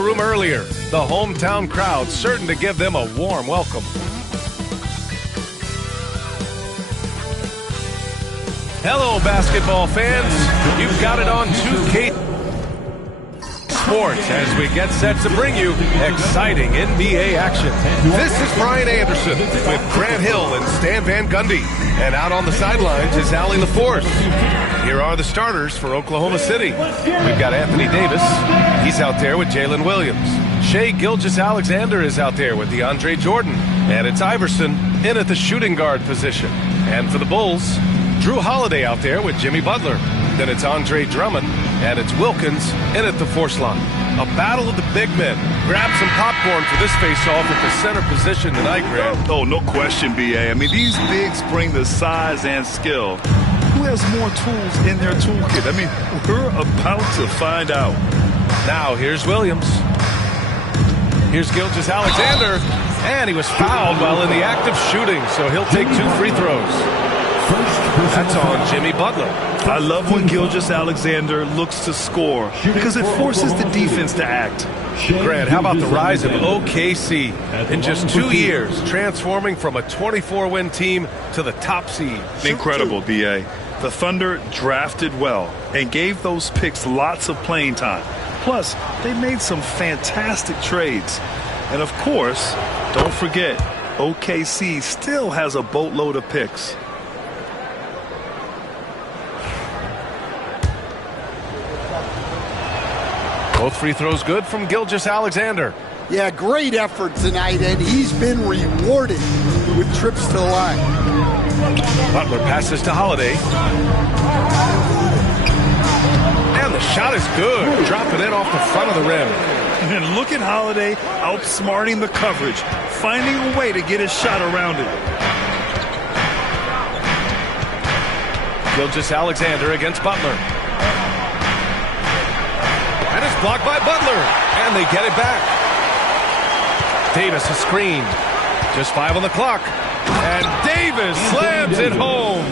locker room earlier. The hometown crowd certain to give them a warm welcome. Hello, basketball fans. You've got it on 2K Sports as we get set to bring you exciting NBA action. This is Brian Anderson with Grant Hill and Stan Van Gundy. And out on the sidelines is Allie LaForce. Here are the starters for Oklahoma City. We've got Anthony Davis. He's out there with Jalen Williams. Shai Gilgeous-Alexander is out there with DeAndre Jordan. And it's Iverson in at the shooting guard position. And for the Bulls, Drew Holiday out there with Jimmy Butler. Then it's Andre Drummond, and it's Wilkins in at the four slot. A battle of the big men. Grab some popcorn for this face-off at the center position tonight, Grant. Oh, no question, B.A. I mean, these bigs bring the size and skill. Who has more tools in their toolkit? I mean, we're about to find out. Now, here's Williams. Here's Gilgeous-Alexander, and he was fouled while in the act of shooting, so he'll take 2 free throws. That's on Jimmy Butler. I love when Gilgeous-Alexander looks to score because it forces the defense to act. Grant, how about the rise of OKC? In just 2 years, transforming from a 24-win team to the top seed. Incredible, B.A. The Thunder drafted well and gave those picks lots of playing time. Plus, they made some fantastic trades. And of course, don't forget, OKC still has a boatload of picks. Both free throws good from Gilgeous-Alexander. Yeah, great effort tonight, and he's been rewarded with trips to the line. Butler passes to Holiday. And the shot is good. Dropping it off the front of the rim. And look at Holiday outsmarting the coverage, finding a way to get his shot around it. Gilgeous-Alexander against Butler. And it's blocked by Butler. And they get it back. Davis a screen. Just 5 on the clock. And Davis slams it home.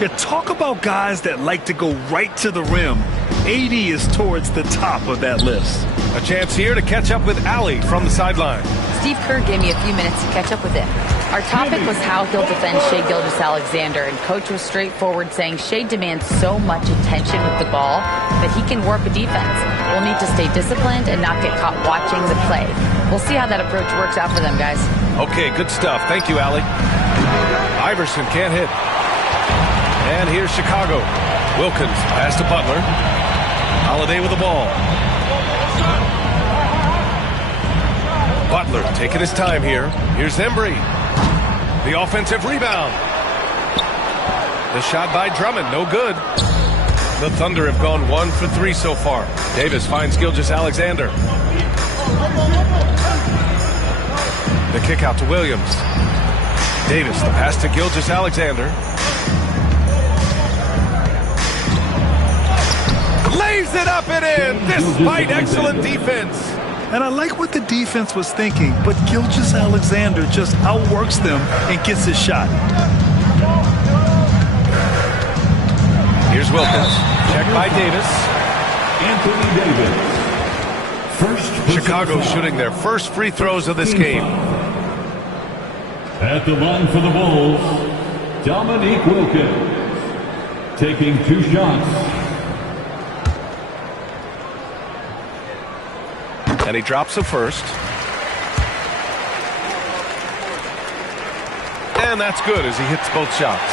Yeah, talk about guys that like to go right to the rim. AD is towards the top of that list. A chance here to catch up with Allie from the sideline. Steve Kerr gave me a few minutes to catch up with him. Our topic was how he'll defend Shai Gilgeous-Alexander, and Coach was straightforward, saying Shai demands so much attention with the ball that he can warp a defense. We'll need to stay disciplined and not get caught watching the play. We'll see how that approach works out for them, guys. Okay, good stuff. Thank you, Allie. Iverson can't hit. And here's Chicago. Wilkins pass to Butler. Holiday with the ball. Butler taking his time here. Here's Embry. The offensive rebound. The shot by Drummond, no good. The Thunder have gone 1 for 3 so far. Davis finds Gilgeous-Alexander. The kick out to Williams. Davis, the pass to Gilgeous-Alexander. Lays it up and in, despite excellent defense. And I like what the defense was thinking, but Gilgeous-Alexander just outworks them and gets his shot. Here's Wilkins. Check by Davis. Anthony Davis. First Chicago shooting their first free throws of this game. At the line for the Bulls, Dominique Wilkins. Taking 2 shots. And he drops the first. And that's good as he hits both shots.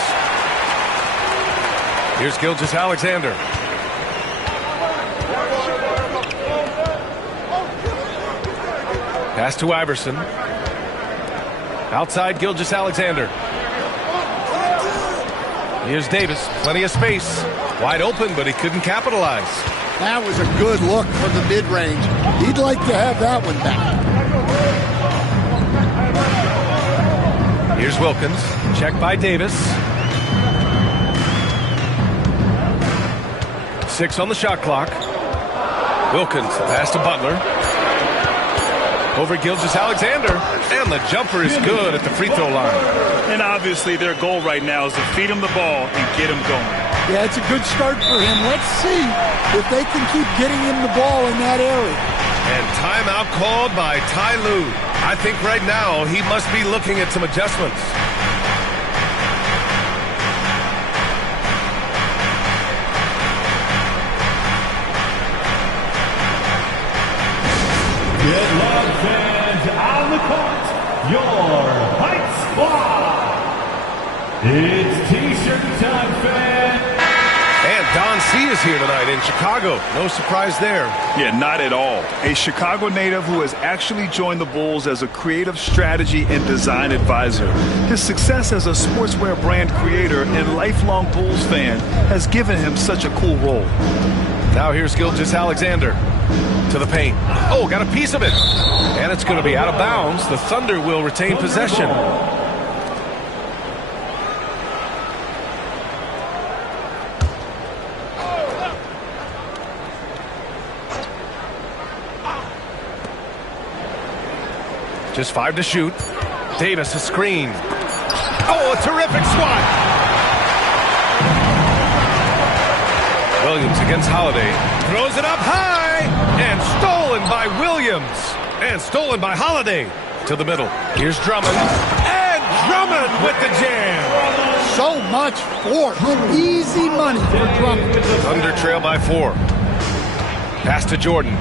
Here's Gilgeous-Alexander. Pass to Iverson. Outside Gilgeous-Alexander. Here's Davis. Plenty of space. Wide open, but he couldn't capitalize. That was a good look from the mid-range. He'd like to have that one back. Here's Wilkins. Check by Davis. 6 on the shot clock. Wilkins, pass to Butler. Over Gilgeous-Alexander. And the jumper is good at the free throw line. And obviously their goal right now is to feed him the ball and get him going. Yeah, it's a good start for him. Let's see if they can keep getting him the ball in that area. And timeout called by Ty Lue. I think right now he must be looking at some adjustments. Get loud, fans, on the court, your Heights Squad. It's T-shirt time, fans. And Don C is here tonight in Chicago. No surprise there. Yeah, not at all. A Chicago native who has actually joined the Bulls as a creative strategy and design advisor. His success as a sportswear brand creator and lifelong Bulls fan has given him such a cool role. Now here's Gilgeous-Alexander to the paint. Oh, got a piece of it. And it's going to be out of bounds. The Thunder will retain possession. Just 5 to shoot. Davis a screen. Oh, a terrific swat. Williams against Holiday. Throws it up high. And stolen by Williams. And stolen by Holiday. To the middle. Here's Drummond. And Drummond with the jam. So much force. Easy money for Drummond. Thunder trail by 4. Pass to Jordan.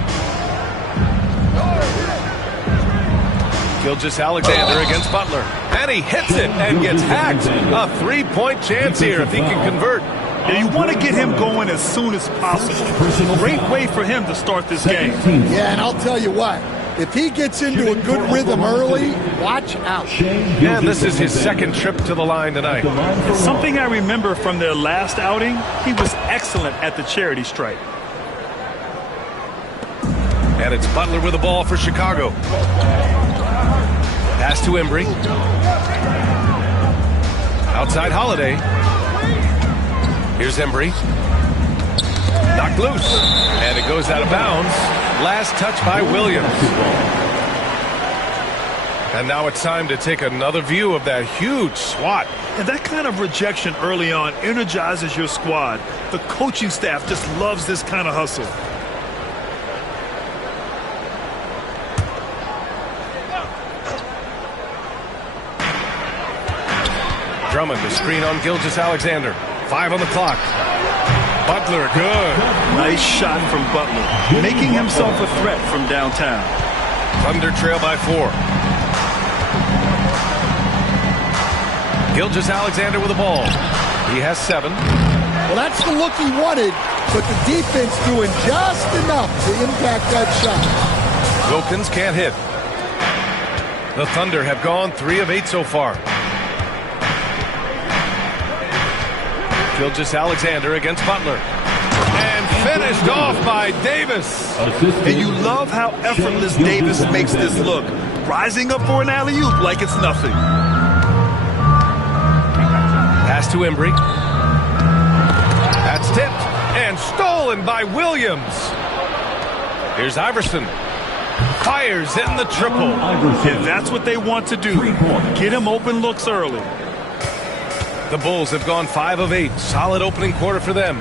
Gilgeous-Alexander against Butler. And he hits it and gets hacked. A 3-point chance here if he can convert. Yeah, you want to get him going as soon as possible. Great way for him to start this game. Yeah, and I'll tell you what. If he gets into a good rhythm early, watch out. And this is his second trip to the line tonight. Something I remember from their last outing, he was excellent at the charity stripe. And it's Butler with the ball for Chicago. Pass to Embry. Outside Holiday. Here's Embry. Knocked loose. And it goes out of bounds. Last touch by Williams. And now it's time to take another view of that huge swat. And that kind of rejection early on energizes your squad. The coaching staff just loves this kind of hustle. Drummond to screen on Gilgeous-Alexander. 5 on the clock. Butler, good. Nice shot from Butler, making himself a threat from downtown. Thunder trail by 4. Gilgeous-Alexander with the ball. He has 7. Well, that's the look he wanted, but the defense doing just enough to impact that shot. Wilkins can't hit. The Thunder have gone 3 of 8 so far. Gilgeous-Alexander against Butler. And finished off by Davis. And you love how effortless Davis makes this look. Rising up for an alley-oop like it's nothing. Pass to Embry. That's tipped and stolen by Williams. Here's Iverson. Fires in the triple. And that's what they want to do. Get him open looks early. The Bulls have gone 5 of 8. Solid opening quarter for them.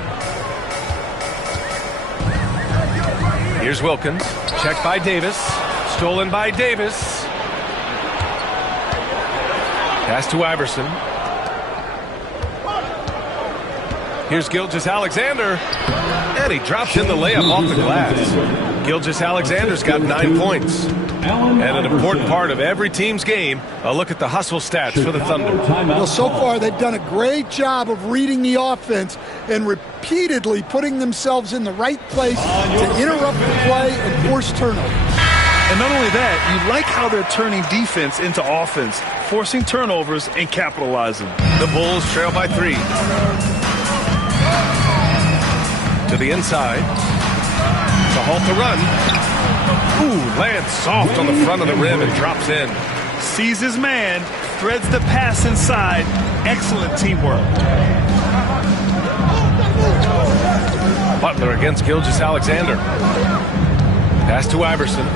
Here's Wilkins. Checked by Davis. Stolen by Davis. Pass to Iverson. Here's Gilgeous-Alexander. And he drops in the layup off the glass. Gilgeous-Alexander's got 9 points. And an important part of every team's game, a look at the hustle stats for the Thunder. Well, so far they've done a great job of reading the offense and repeatedly putting themselves in the right place to interrupt the play and force turnovers. And not only that, you like how they're turning defense into offense, forcing turnovers and capitalizing. The Bulls trail by 3. To the inside. To halt the run. Ooh, lands soft on the front of the rim and drops in. Sees his man, threads the pass inside. Excellent teamwork. Butler against Gilgeous-Alexander. Pass to Iverson.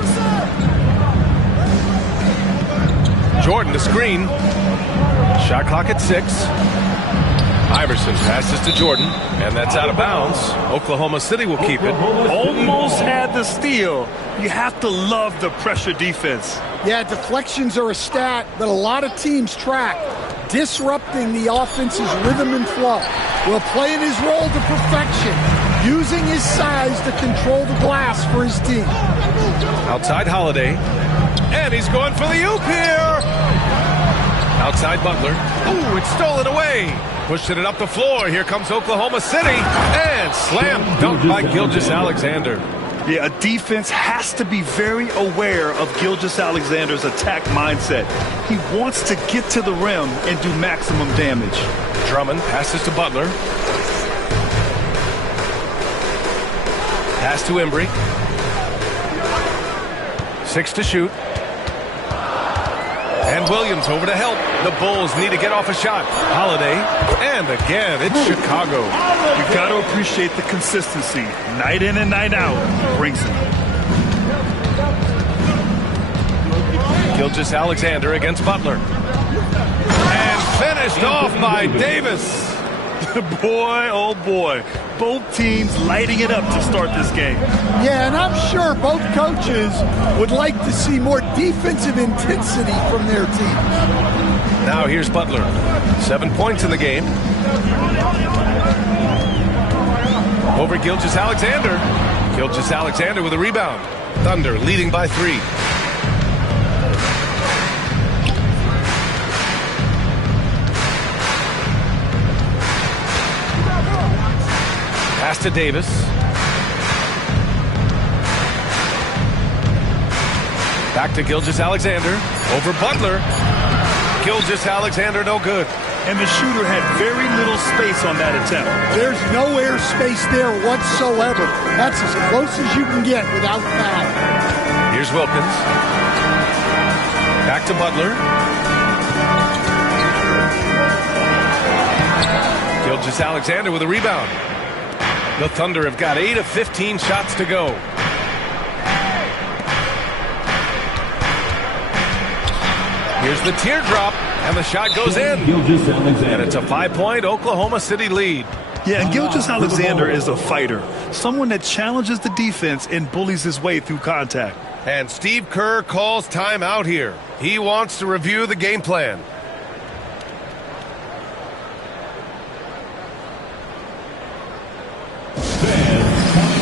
Jordan to screen. Shot clock at 6. Iverson passes to Jordan, and that's out of bounds. Oklahoma City will keep it. Almost had the steal. You have to love the pressure defense. Yeah, deflections are a stat that a lot of teams track, disrupting the offense's rhythm and flow. Will playing his role to perfection, using his size to control the glass for his team. Outside Holiday, and he's going for the oop here. Outside Butler. Ooh, it's stolen away. Pushing it up the floor. Here comes Oklahoma City. And slam dunk by Gilgeous-Alexander. Yeah, a defense has to be very aware of Gilgeous-Alexander's attack mindset. He wants to get to the rim and do maximum damage. Drummond passes to Butler. Pass to Embry. 6 to shoot. And Williams over to help. The Bulls need to get off a shot. Holiday. And again, it's Chicago. You've got to appreciate the consistency. Night in and night out brings it. Gilgeous-Alexander against Butler. And finished off by Davis. Boy, oh boy. Both teams lighting it up to start this game. Yeah, and I'm sure both coaches would like to see more defensive intensity from their teams. Now here's Butler. 7 points in the game. Over Gilgeous-Alexander. Gilgeous-Alexander with a rebound. Thunder leading by 3. Pass to Davis. Back to Gilgeous-Alexander. Over Butler. Gilgeous-Alexander no good. And the shooter had very little space on that attempt. There's no air space there whatsoever. That's as close as you can get without foul. Here's Wilkins. Back to Butler. Gilgeous-Alexander with a rebound. The Thunder have got 8 of 15 shots to go. Here's the teardrop, and the shot goes in. And it's a 5-point Oklahoma City lead. Yeah, and Gilgeous-Alexander is a fighter. Someone that challenges the defense and bullies his way through contact. And Steve Kerr calls timeout here. He wants to review the game plan.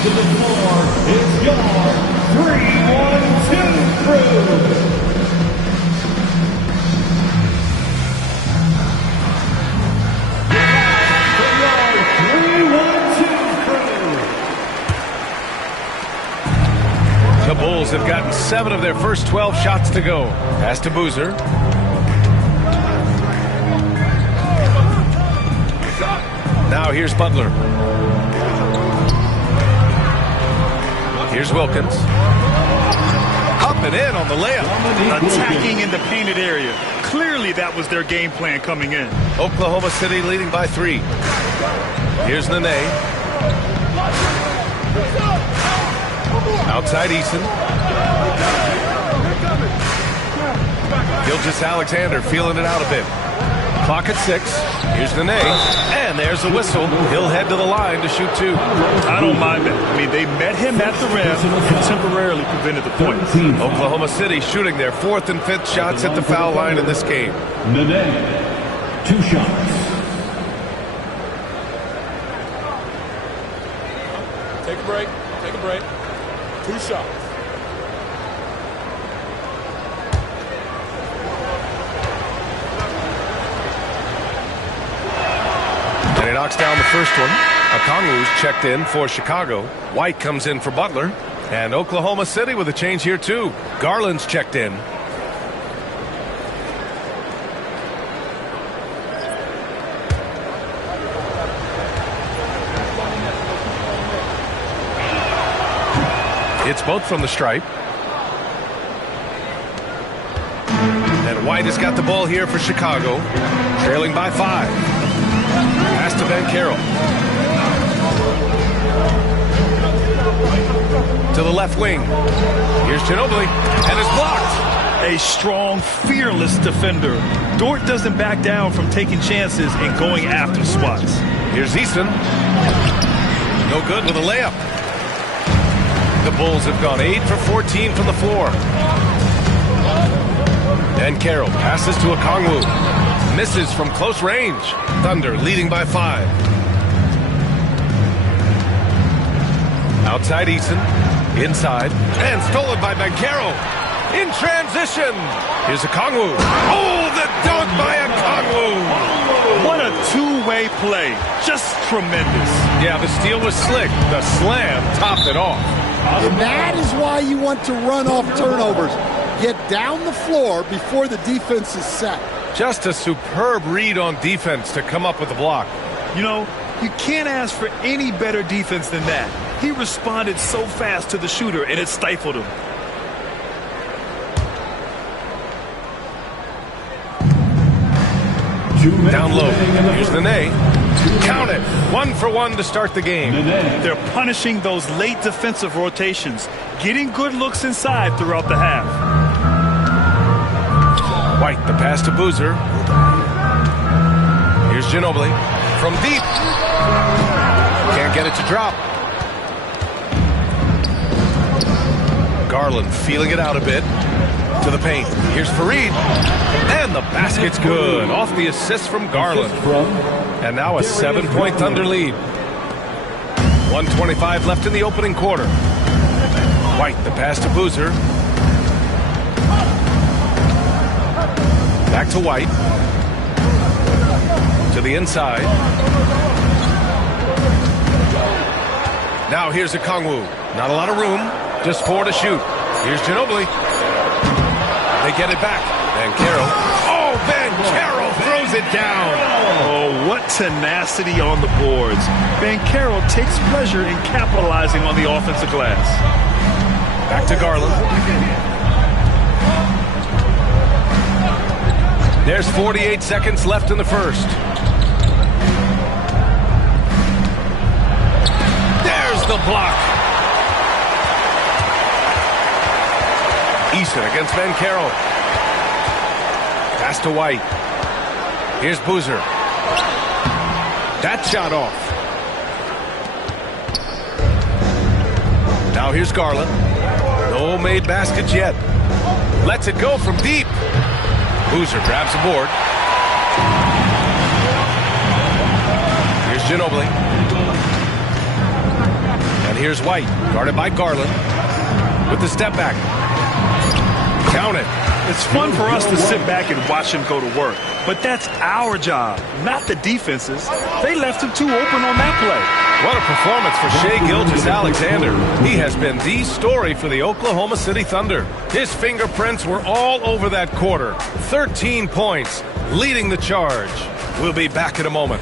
To the floor is your 3-1-2 crew. The Bulls have gotten 7 of their first 12 shots to go. Pass to Boozer. Now here's Butler. Here's Wilkins. Up and in on the layup. Attacking in the painted area. Clearly that was their game plan coming in. Oklahoma City leading by 3. Here's Nenê. Outside Eason. Gilgeous-Alexander feeling it out a bit. Clock at 6. Here's Nenê. And there's the whistle. He'll head to the line to shoot 2. I don't mind that. I mean, they met him at the rim and temporarily prevented the points. Oklahoma City shooting their 4th and 5th shots at the foul line in this game. Nenê, 2 shots. Take a break. Take a break. 2 shots. And he knocks down the first one. Okongwu's checked in for Chicago. White comes in for Butler. And Oklahoma City with a change here too. Garland's checked in. It's both from the stripe. And White has got the ball here for Chicago. Trailing by 5. Pass to Ben Carroll. To the left wing. Here's Ginobili. And it's blocked. A strong, fearless defender. Dort doesn't back down from taking chances and going after spots. Here's Easton. No good with a layup. The Bulls have gone 8 for 14 from the floor. And Carroll passes to Okongwu. Misses from close range. Thunder leading by 5. Outside Easton. Inside. And stolen by Banchero. In transition. Here's Okongwu. Oh, the dunk by Okongwu. What a two-way play. Just tremendous. Yeah, the steal was slick. The slam topped it off. And that is why you want to run off turnovers. Get down the floor before the defense is set. Just a superb read on defense to come up with the block. You know, you can't ask for any better defense than that. He responded so fast to the shooter, and it stifled him. Down low. Here's Nenê. Count it. 1 for 1 to start the game. They're punishing those late defensive rotations, getting good looks inside throughout the half. White, the pass to Boozer. Here's Ginobili. From deep. Can't get it to drop. Garland feeling it out a bit. To the paint. Here's Fareed. And the basket's good. Off the assist from Garland. And now a 7-point Thunder lead. 1:25 left in the opening quarter. White, the pass to Boozer. Back to White. To the inside. Now here's Okongwu. Not a lot of room. Just 4 to shoot. Here's Ginobili. They get it back. Banchero. Oh, Banchero throws it down. Oh, what tenacity on the boards. Banchero takes pleasure in capitalizing on the offensive glass. Back to Garland. There's 48 seconds left in the first. There's the block. Easton against Banchero. Pass to White. Here's Boozer. That shot off. Now here's Garland. No made baskets yet. Lets it go from deep. Boozer grabs the board. Here's Ginobili. And here's White, guarded by Garland. With the step back. Count it. It's fun for us to sit back and watch him go to work. But that's our job, not the defense's. They left him too open on that play. What a performance for Shai Gilgeous-Alexander. He has been the story for the Oklahoma City Thunder. His fingerprints were all over that quarter. 13 points, leading the charge. We'll be back in a moment.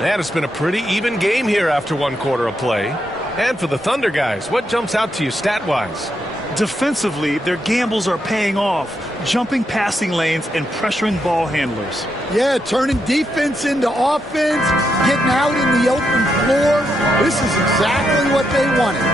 And it's been a pretty even game here after 1 quarter of play. And for the Thunder guys, what jumps out to you stat-wise? Defensively, their gambles are paying off, jumping passing lanes and pressuring ball handlers. Yeah, turning defense into offense, getting out in the open floor. This is exactly what they wanted.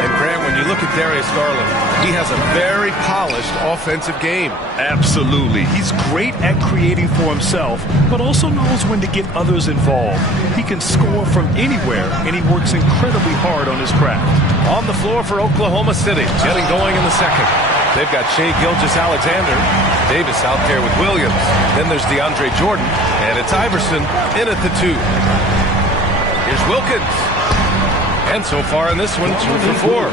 And Grant, when you look at Darius Garland, he has a very polished offensive game. Absolutely. He's great at creating for himself, but also knows when to get others involved. He can score from anywhere, and he works incredibly hard on his craft. On the floor for Oklahoma City, getting going in the second. They've got Shai Gilgeous-Alexander, Davis out there with Williams. Then there's DeAndre Jordan, and it's Iverson in at the 2. Here's Wilkins. And so far in this one, 2 for 4.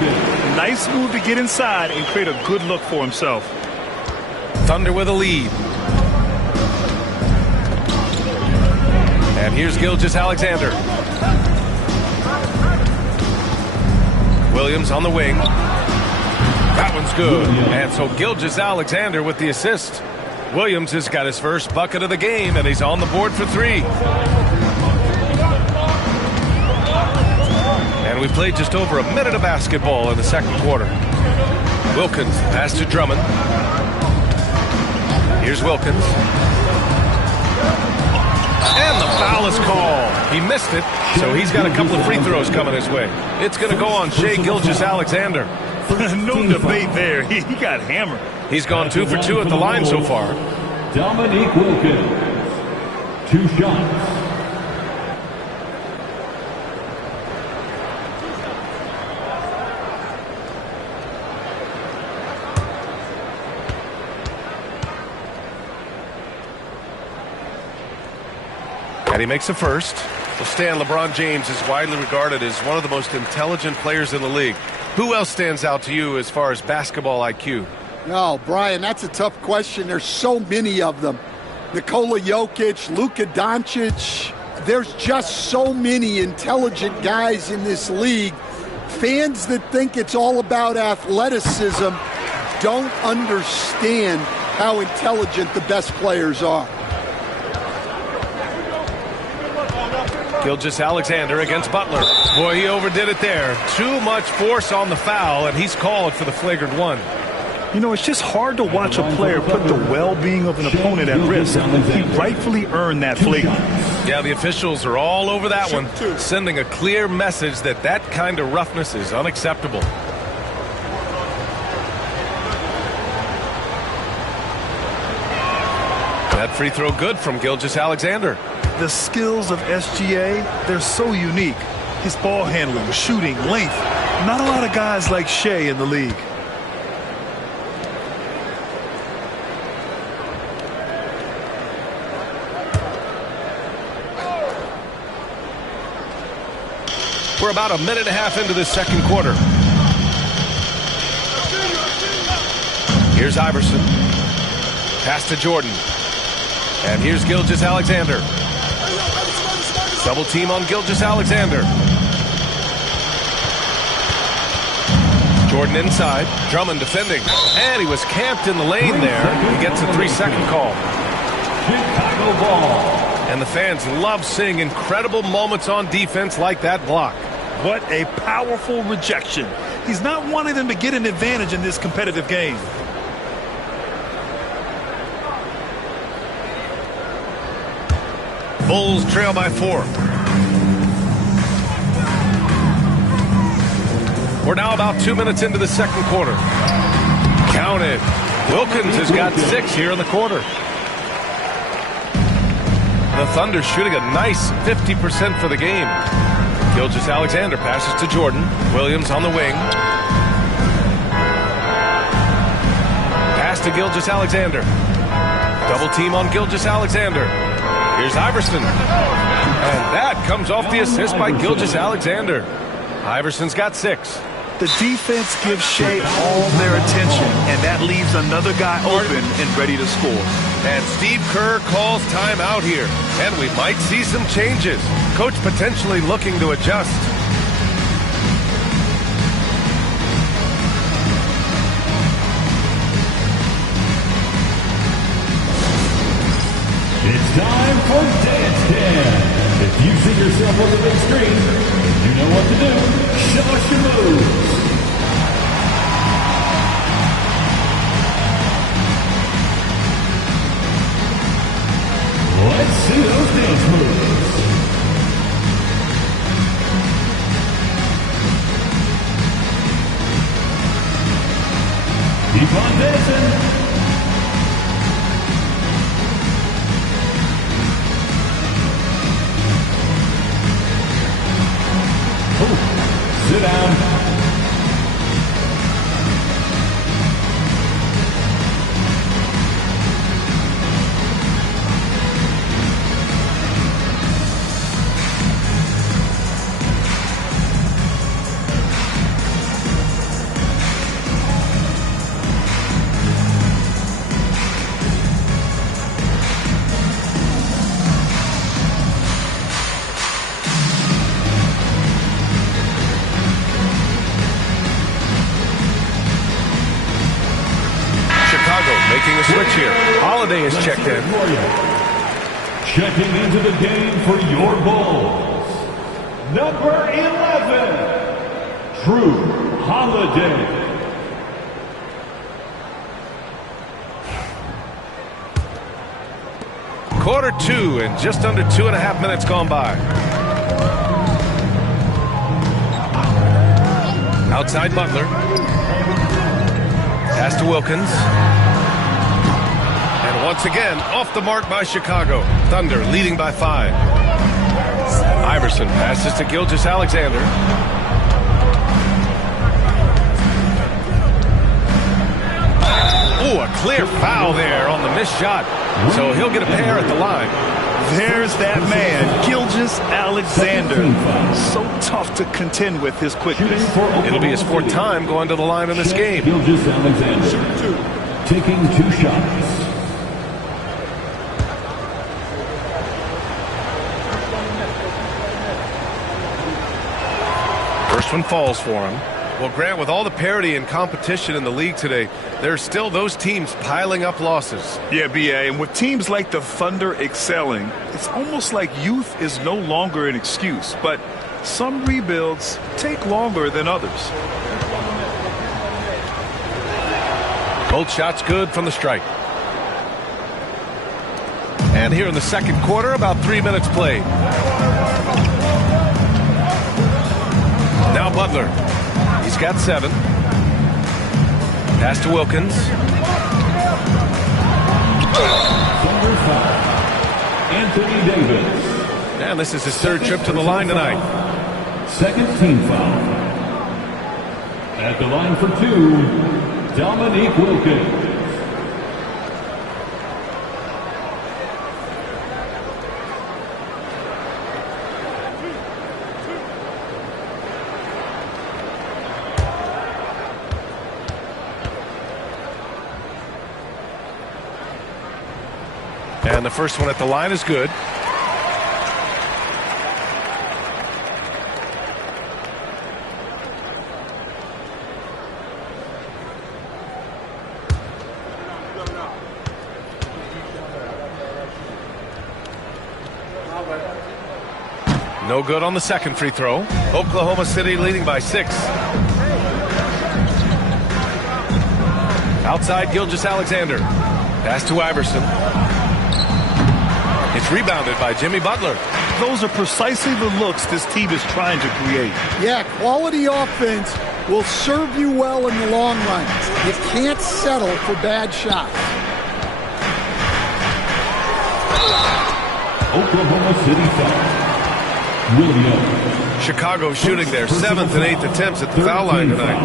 Nice move to get inside and create a good look for himself. Thunder with a lead. And here's Gilgeous-Alexander. Williams on the wing. That one's good. And so Gilgeous-Alexander with the assist. Williams has got his first bucket of the game, and he's on the board for 3. And we played just over a minute of basketball in the second quarter. Wilkins pass to Drummond. Here's Wilkins. And the foul is called. He missed it, so he's got a couple of free throws coming his way. It's going to go on Shai Gilgeous-Alexander. No debate there. He got hammered. He's gone 2 for 2 at the line so far. Dominique Wilkins, 2 shots. And he makes a first. Well, Stan, LeBron James is widely regarded as one of the most intelligent players in the league. Who else stands out to you as far as basketball IQ? No, Brian, that's a tough question. There's so many of them. Nikola Jokic, Luka Doncic. There's just so many intelligent guys in this league. Fans that think it's all about athleticism don't understand how intelligent the best players are. Gilgeous-Alexander against Butler. Boy, he overdid it there. Too much force on the foul, and he's called for the flagrant one. You know, it's just hard to watch a player put the well-being of an opponent at risk. He rightfully earned that flagrant. Yeah, the officials are all over that one, sending a clear message that that kind of roughness is unacceptable. That free throw good from Gilgeous-Alexander. The skills of SGA, they're so unique. His ball handling, shooting, length. Not a lot of guys like Shai in the league. We're about a minute and a half into this second quarter. Here's Iverson. Pass to Jordan. And here's Gilgeous-Alexander. Double team on Gilgeous-Alexander. Jordan inside. Drummond defending. And he was camped in the lane there. He gets a 3-second call. Chicago ball. And the fans love seeing incredible moments on defense like that block. What a powerful rejection. He's not wanting them to get an advantage in this competitive game. Bulls trail by 4. We're now about 2 minutes into the second quarter. Counted. Wilkins has got 6 here in the quarter. The Thunder shooting a nice 50% for the game. Gilgeous-Alexander passes to Jordan. Williams on the wing. Pass to Gilgeous-Alexander. Double team on Gilgeous-Alexander. Here's Iverson. And that comes off the assist by Gilgeous-Alexander. Iverson's got 6. The defense gives Shai all their attention, and that leaves another guy open and ready to score. And Steve Kerr calls timeout here. And we might see some changes. Coach potentially looking to adjust. It's time for Dance Cam. If you see yourself on the big screen, you know what to do. Show us your moves. Let's see those dance moves. Keep on dancing. Sit down. Making a switch here. Holiday is checked in. Checking into the game for your Bulls. Number 11, Drew Holiday. Quarter 2 and just under 2.5 minutes gone by. Outside Butler. Pass to Wilkins. And once again, off the mark by Chicago. Thunder leading by 5. Iverson passes to Gilgeous-Alexander. Oh, a clear foul there on the missed shot. So he'll get a pair at the line. There's that man, Gilgeous-Alexander. So tough to contend with his quickness. It'll be his 4th time going to the line in this game. Gilgeous-Alexander taking 2 shots. First one falls for him. Well, Grant, with all the parity and competition in the league today, there's still those teams piling up losses. Yeah, B.A., and with teams like the Thunder excelling, it's almost like youth is no longer an excuse. But some rebuilds take longer than others. Both shots good from the stripe. And here in the second quarter, about 3 minutes played. Now Butler. He's got 7. Pass to Wilkins. Anthony Davis. And this is his 3rd trip to the line tonight. 2nd team foul. At the line for 2, Dominique Wilkins. And the first one at the line is good. No good on the second free throw. Oklahoma City leading by 6. Outside Gilgeous-Alexander. Pass to Iverson. It's rebounded by Jimmy Butler. Those are precisely the looks this team is trying to create. Yeah, quality offense will serve you well in the long run. You can't settle for bad shots. Oklahoma City foul. Williams. Chicago shooting their 7th and 8th attempts at the foul line tonight.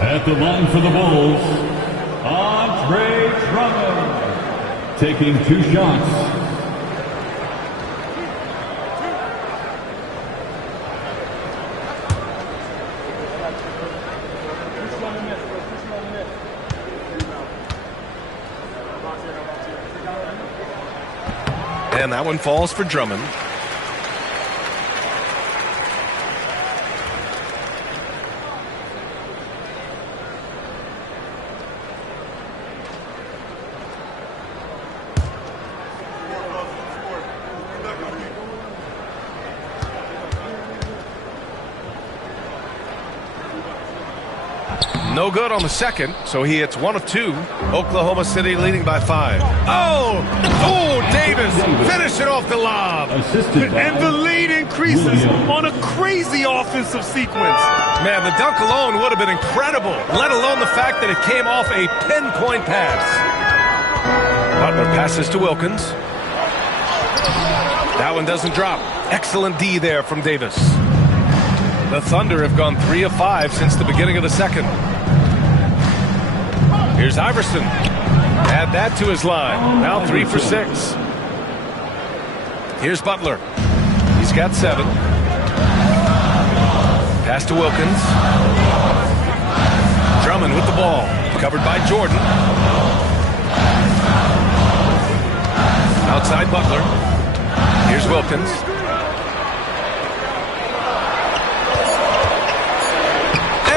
At the line for the Bulls, Andre Drummond. Taking 2 shots. And that one falls for Drummond. No good on the second, so he hits 1 of 2. Oklahoma City leading by 5. Oh, Davis finishing off the lob. And the lead increases on a crazy offensive sequence. Man, the dunk alone would have been incredible, let alone the fact that it came off a pinpoint pass. Butler passes to Wilkins. That one doesn't drop. Excellent D there from Davis. The Thunder have gone 3 of 5 since the beginning of the second. Here's Iverson. Add that to his line. Now 3 for 6. Here's Butler. He's got 7. Pass to Wilkins. Drummond with the ball. Covered by Jordan. Outside Butler. Here's Wilkins.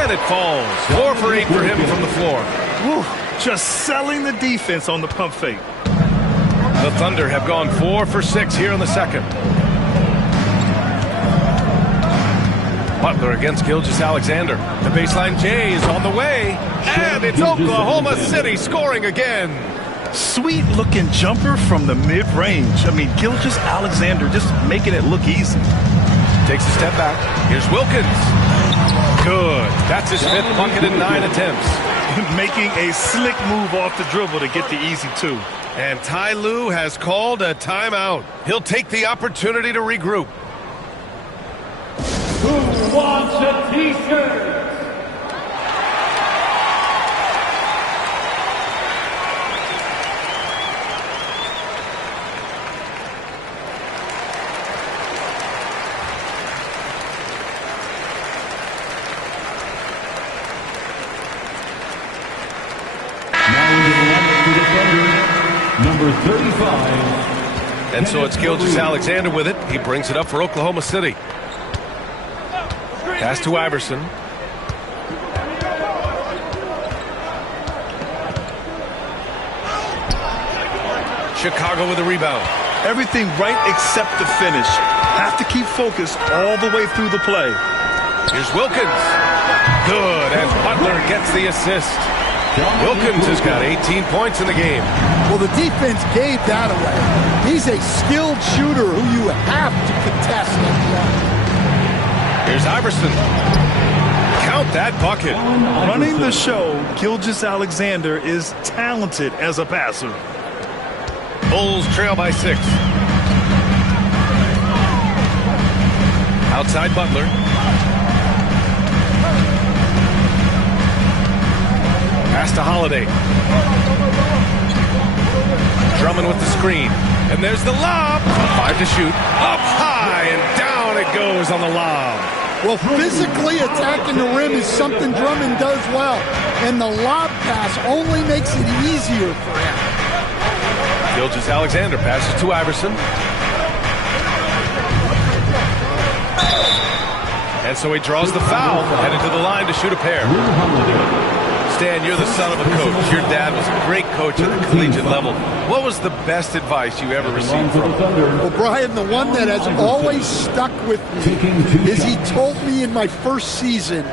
And it falls. 4 for 8 for him from the floor. Whew, just selling the defense on the pump fake. The Thunder have gone 4 for 6 here in the second. Butler against Gilgeous-Alexander. The baseline J is on the way. And it's Oklahoma City scoring again. Sweet looking jumper from the mid-range. I mean, Gilgeous-Alexander just making it look easy. Takes a step back. Here's Wilkins. Good. That's his 5th bucket in 9 attempts. Making a slick move off the dribble to get the easy 2. And Ty Lue has called a timeout. He'll take the opportunity to regroup. Who wants a t-shirt? Number 35. And so it's Gilgeous-Alexander with it. He brings it up for Oklahoma City. Pass to Iverson. Chicago with a rebound. Everything right except the finish. Have to keep focused all the way through the play. Here's Wilkins. Good, and Butler gets the assist. Wilkins has got 18 points in the game. Well, the defense gave that away. He's a skilled shooter who you have to contest at the line. Here's Iverson. Count that bucket. Running the show, Gilgeous-Alexander is talented as a passer. Bulls trail by 6. Outside Butler. Pass to Holiday. Drummond with the screen. And there's the lob. 5 to shoot. Up high and down it goes on the lob. Well, physically attacking the rim is something Drummond does well. And the lob pass only makes it easier for him. Gilgeous-Alexander passes to Iverson. And so he draws the foul, headed to the line to shoot a pair. Stan, you're the son of a coach. Your dad was a great coach at the collegiate level. What was the best advice you ever received from him? Well, Brian, the one that has always stuck with me is he told me in my first season,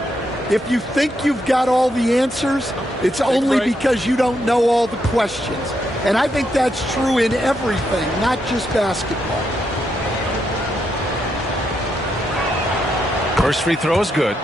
if you think you've got all the answers, it's only because you don't know all the questions. And I think that's true in everything, not just basketball. First free throw is good.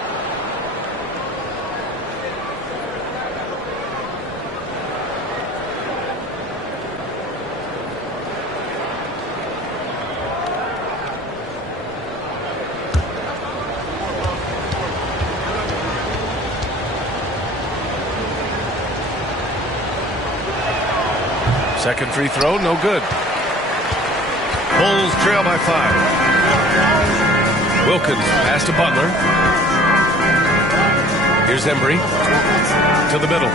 Second free throw, no good. Bulls trail by 5. Wilkins, pass to Butler. Here's Embry. To the middle.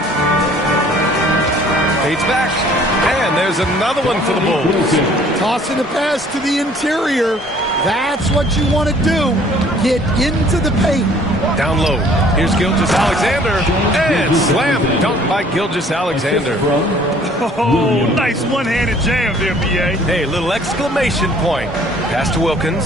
Fades back. And there's another one for the Bulls. Tossing a pass to the interior. That's what you want to do. Get into the paint. Down low. Here's Gilgeous-Alexander. And slam dunk by Gilgeous-Alexander. Oh, nice one-handed jam there, B.A. Hey, little exclamation point. Pass to Wilkins.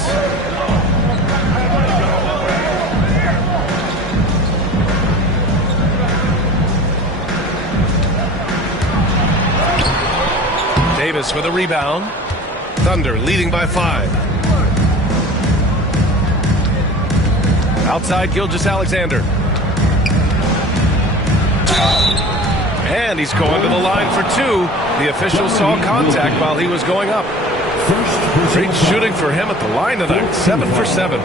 Davis with a rebound. Thunder leading by 5. Outside Gilgeous-Alexander. And he's going to the line for 2. The official saw contact while he was going up. Great shooting for him at the line tonight. 7 for 7.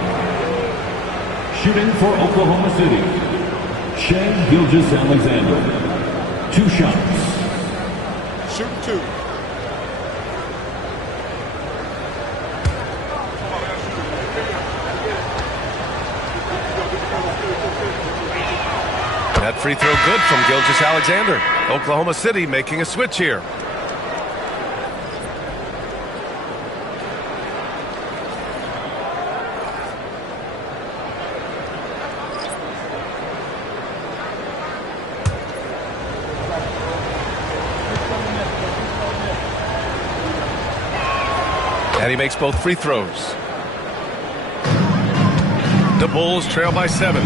Shooting for Oklahoma City, Shai Gilgeous-Alexander. 2 shots. Shoot 2. That free throw good from Gilgeous-Alexander. Oklahoma City making a switch here. And he makes both free throws. The Bulls trail by 7.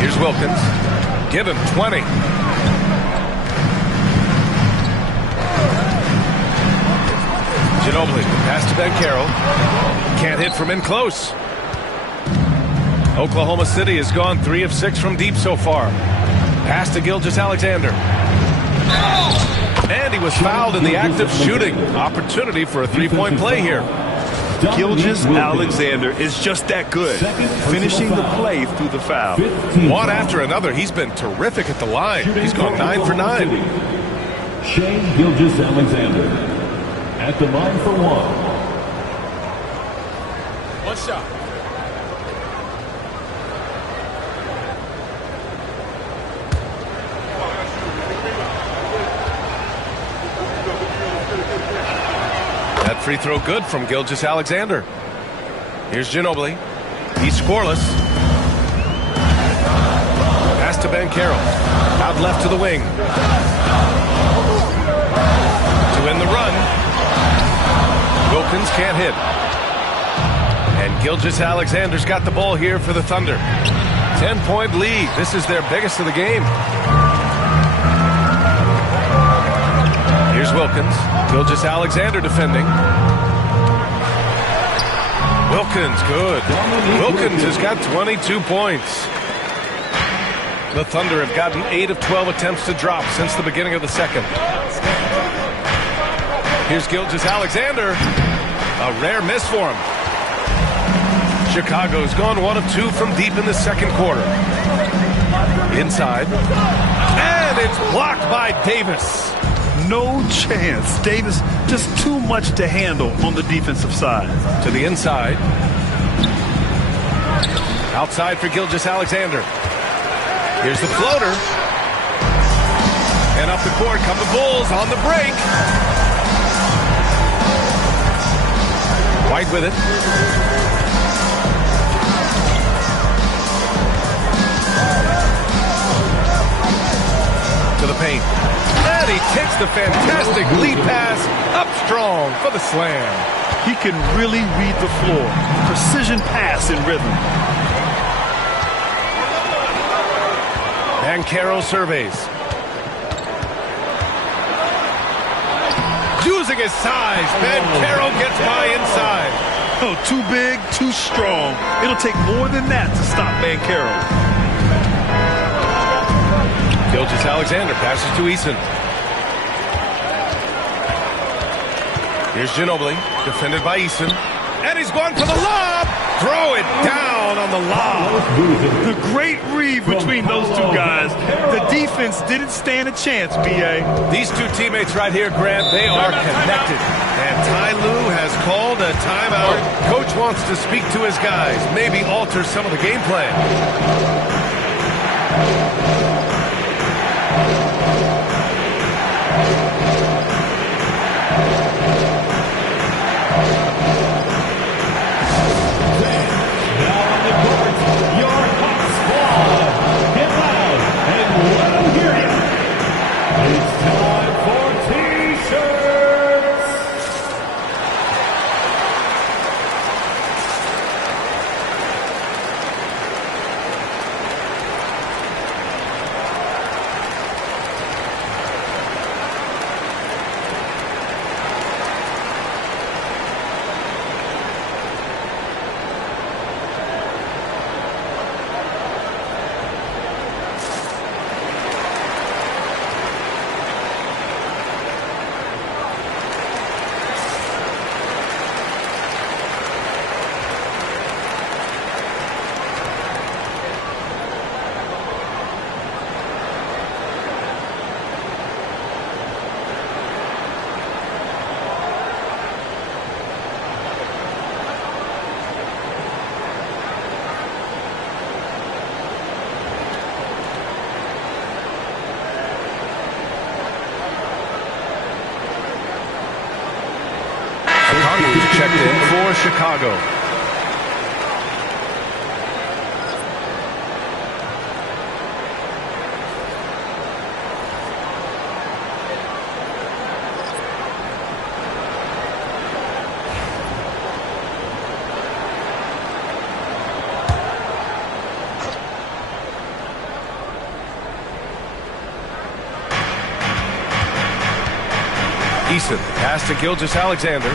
Here's Wilkins. Give him 20. Ginobili, pass to Ben Carroll. Can't hit from in close. Oklahoma City has gone 3 of 6 from deep so far. Pass to Gilgeous-Alexander. And he was fouled in the act of shooting. Opportunity for a three-point play here. Gilgeous-Alexander is just that good, finishing the play through the foul. One after another, he's been terrific at the line. He's gone 9 for 9. Shane Gilgeous-Alexander at the line for one. One shot. That free throw good from Gilgeous-Alexander. Here's Ginobili. He's scoreless. Pass to Ben Carroll. Out left to the wing. To end the run. Wilkins can't hit. And Gilgeous-Alexander's got the ball here for the Thunder. 10-point lead. This is their biggest of the game. Here's Wilkins. Gilgeous-Alexander defending. Wilkins, good. Wilkins has got 22 points. The Thunder have gotten 8 of 12 attempts to drop since the beginning of the second. Here's Gilgeous-Alexander. A rare miss for him. Chicago's gone 1 of 2 from deep in the second quarter. Inside. And it's blocked by Davis. No chance. Davis just too much to handle on the defensive side. To the inside. Outside for Gilgeous-Alexander. Here's the floater. And up the court come the Bulls on the break. White with it. To the paint. And he takes the fantastic lead pass up strong for the slam. He can really read the floor. Precision pass in rhythm. And Carroll surveys. Using his size, Ben Carroll gets by inside. Oh, too big, too strong. It'll take more than that to stop Ben Carroll. Gilgeous-Alexander passes to Eason. Here's Ginobili, defended by Eason. And he's going for the lob. Throw it down on the lob. The great read between those two guys. The defense didn't stand a chance, B.A. These two teammates right here, Grant, they are connected. And Ty Lue has called a timeout. Coach wants to speak to his guys, maybe alter some of the game plan. Checked in for Chicago. Beeson. Pass to Gilgeous-Alexander.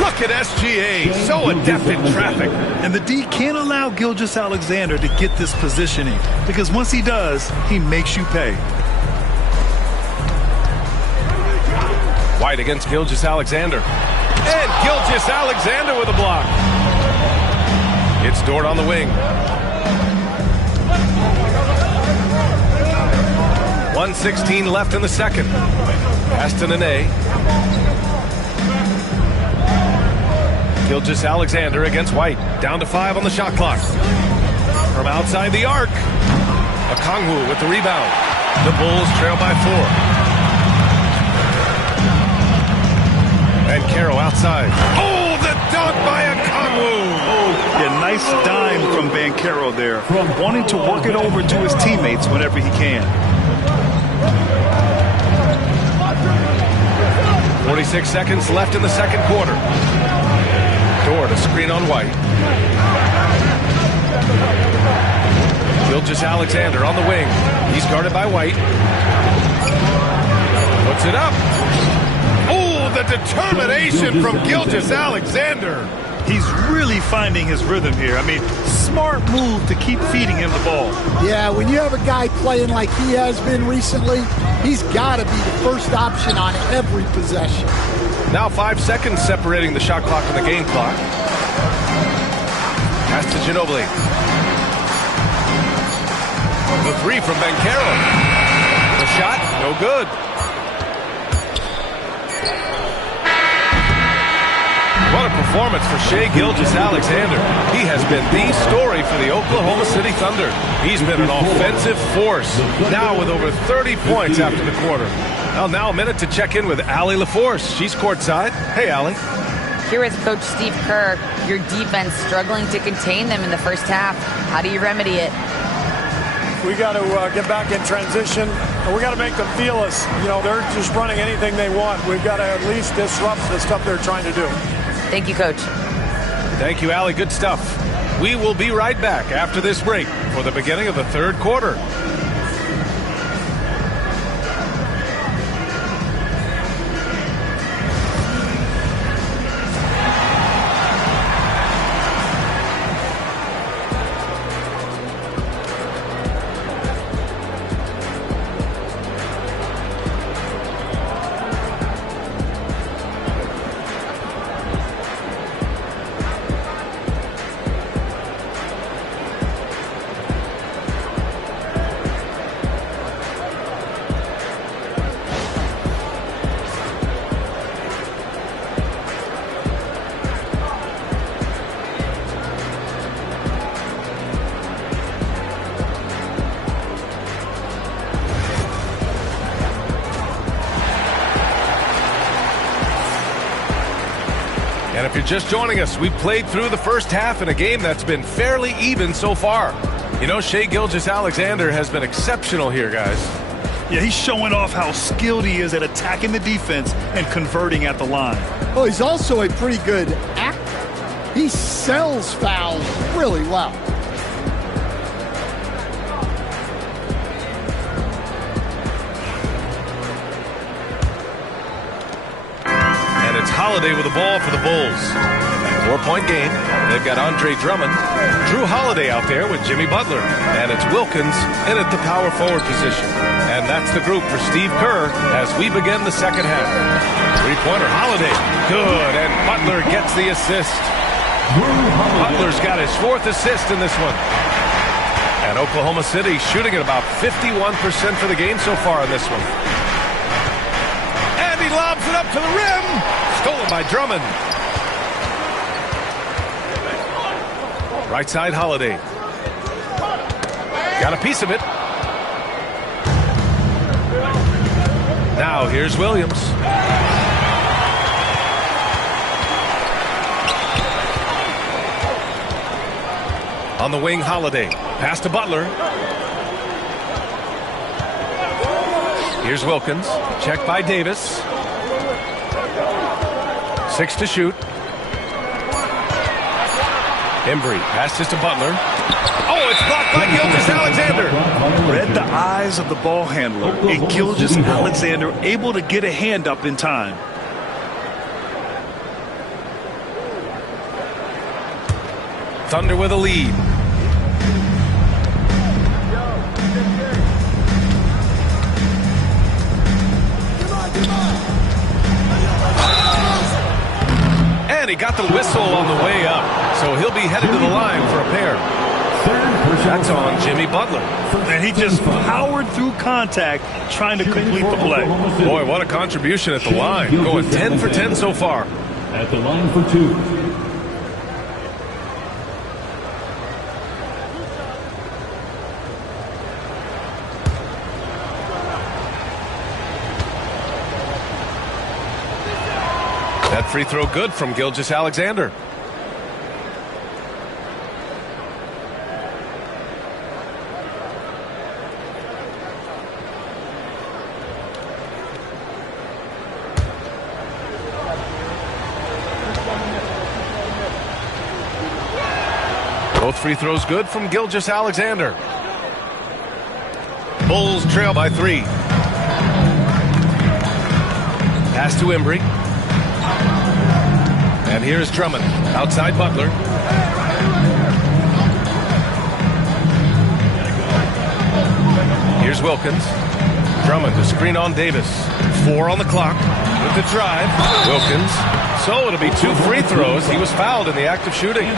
Look at SGA, so adept in traffic. And the D can't allow Gilgeous-Alexander to get this positioning, because once he does, he makes you pay. White against Gilgeous-Alexander. And Gilgeous-Alexander with a block. It's Dort on the wing. 1:16 left in the second. Pass to Nenê. Gilgeous-Alexander against White. Down to 5 on the shot clock. From outside the arc. Okongwu with the rebound. The Bulls trail by 4. And Caro outside. Oh, the dunk by Okongwu. Yeah, nice dime from Bancaro there. Wanting to work it over to his teammates whenever he can. 46 seconds left in the second quarter. Dort a screen on White. Gilgeous-Alexander on the wing. He's guarded by White. Puts it up. Oh, the determination from Gilgeous-Alexander. He's really finding his rhythm here. I mean, smart move to keep feeding him the ball. Yeah, when you have a guy playing like he has been recently, he's got to be the first option on every possession. Now 5 seconds separating the shot clock and the game clock. Pass to Ginobili. The three from Bancaro. The shot, no good. What a performance for Shai Gilgeous-Alexander. He has been the story for the Oklahoma City Thunder. He's been an offensive force, now with over 30 points after the quarter. Well, now a minute to check in with Allie LaForce. She's courtside. Hey, Allie. Here is Coach Steve Kerr. Your defense struggling to contain them in the first half. How do you remedy it? We got to get back in transition, and we got to make them feel us. You know, they're just running anything they want. We've got to at least disrupt the stuff they're trying to do. Thank you, Coach. Thank you, Allie. Good stuff. We will be right back after this break for the beginning of the third quarter. And if you're just joining us, we've played through the first half in a game that's been fairly even so far. You know, Shai Gilgeous-Alexander has been exceptional here, guys. Yeah, he's showing off how skilled he is at attacking the defense and converting at the line. Oh, he's also a pretty good actor. He sells fouls really well. Holiday with the ball for the Bulls. 4-point game. They've got Andre Drummond, Drew Holiday out there with Jimmy Butler, and it's Wilkins in at the power forward position. And that's the group for Steve Kerr as we begin the second half. Three-pointer, Holiday, good, and Butler gets the assist. Butler's got his 4th assist in this one. And Oklahoma City shooting at about 51% for the game so far in this one. And he lobs it up to the rim. Stolen by Drummond. Right side, Holiday. Got a piece of it. Now here's Williams. On the wing, Holiday. Pass to Butler. Here's Wilkins. Checked by Davis. 6 to shoot. Embry passes to Butler. Oh, it's blocked by Gilgeous-Alexander. Read the size of the ball handler and Gilgeous-Alexander able to get a hand up in time. Thunder with a lead. And he got the whistle on the way up, so he'll be headed to the line for a pair. That's on Jimmy Butler. And he just powered through contact trying to complete the play. Boy, what a contribution at the line. Going 10 for 10 so far. At the line for 2. That free throw good from Gilgeous-Alexander. Both free throws good from Gilgeous-Alexander. Bulls trail by 3. Pass to Embry. And here's Drummond, outside Butler. Here's Wilkins. Drummond to screen on Davis. 4 on the clock with the drive. Wilkins. So it'll be 2 free throws. He was fouled in the act of shooting.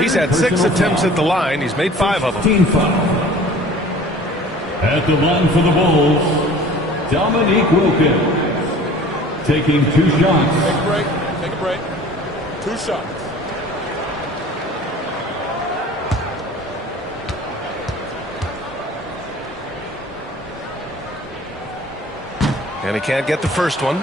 He's had 6 attempts at the line. He's made 5 of them. At the line for the Bulls, Dominique Wilkins. Taking 2 shots. Take a break. Take a break. 2 shots. And he can't get the first one.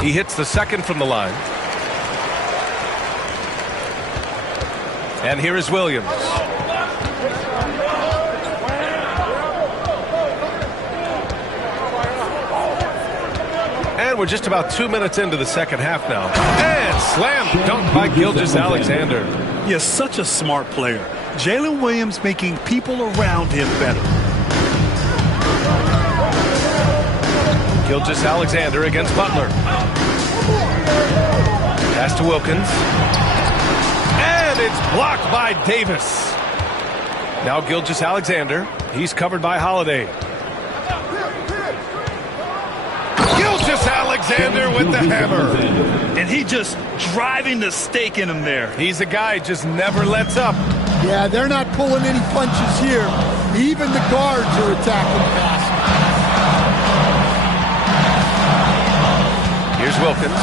He hits the second from the line. And here is Williams. And we're just about 2 minutes into the second half now. And slam dunk by Gilgeous-Alexander. Yes, such a smart player. Jalen Williams making people around him better. Gilgeous-Alexander against Butler. Pass to Wilkins. And it's blocked by Davis. Now Gilgeous-Alexander. He's covered by Holiday. Gilgeous-Alexander with the hammer. And he just driving the stake in him there. He's a guy just never lets up. Yeah, they're not pulling any punches here. Even the guards are attacking the basket. Here's Wilkins.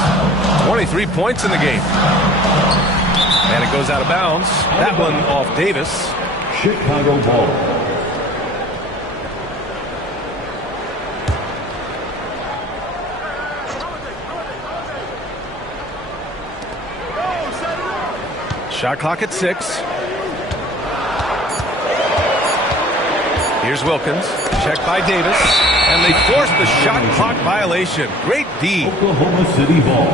23 points in the game. And it goes out of bounds. That one off Davis. Chicago ball. Shot clock at 6. Here's Wilkins. Checked by Davis. And they force the shot clock violation. Great D. Oklahoma City ball.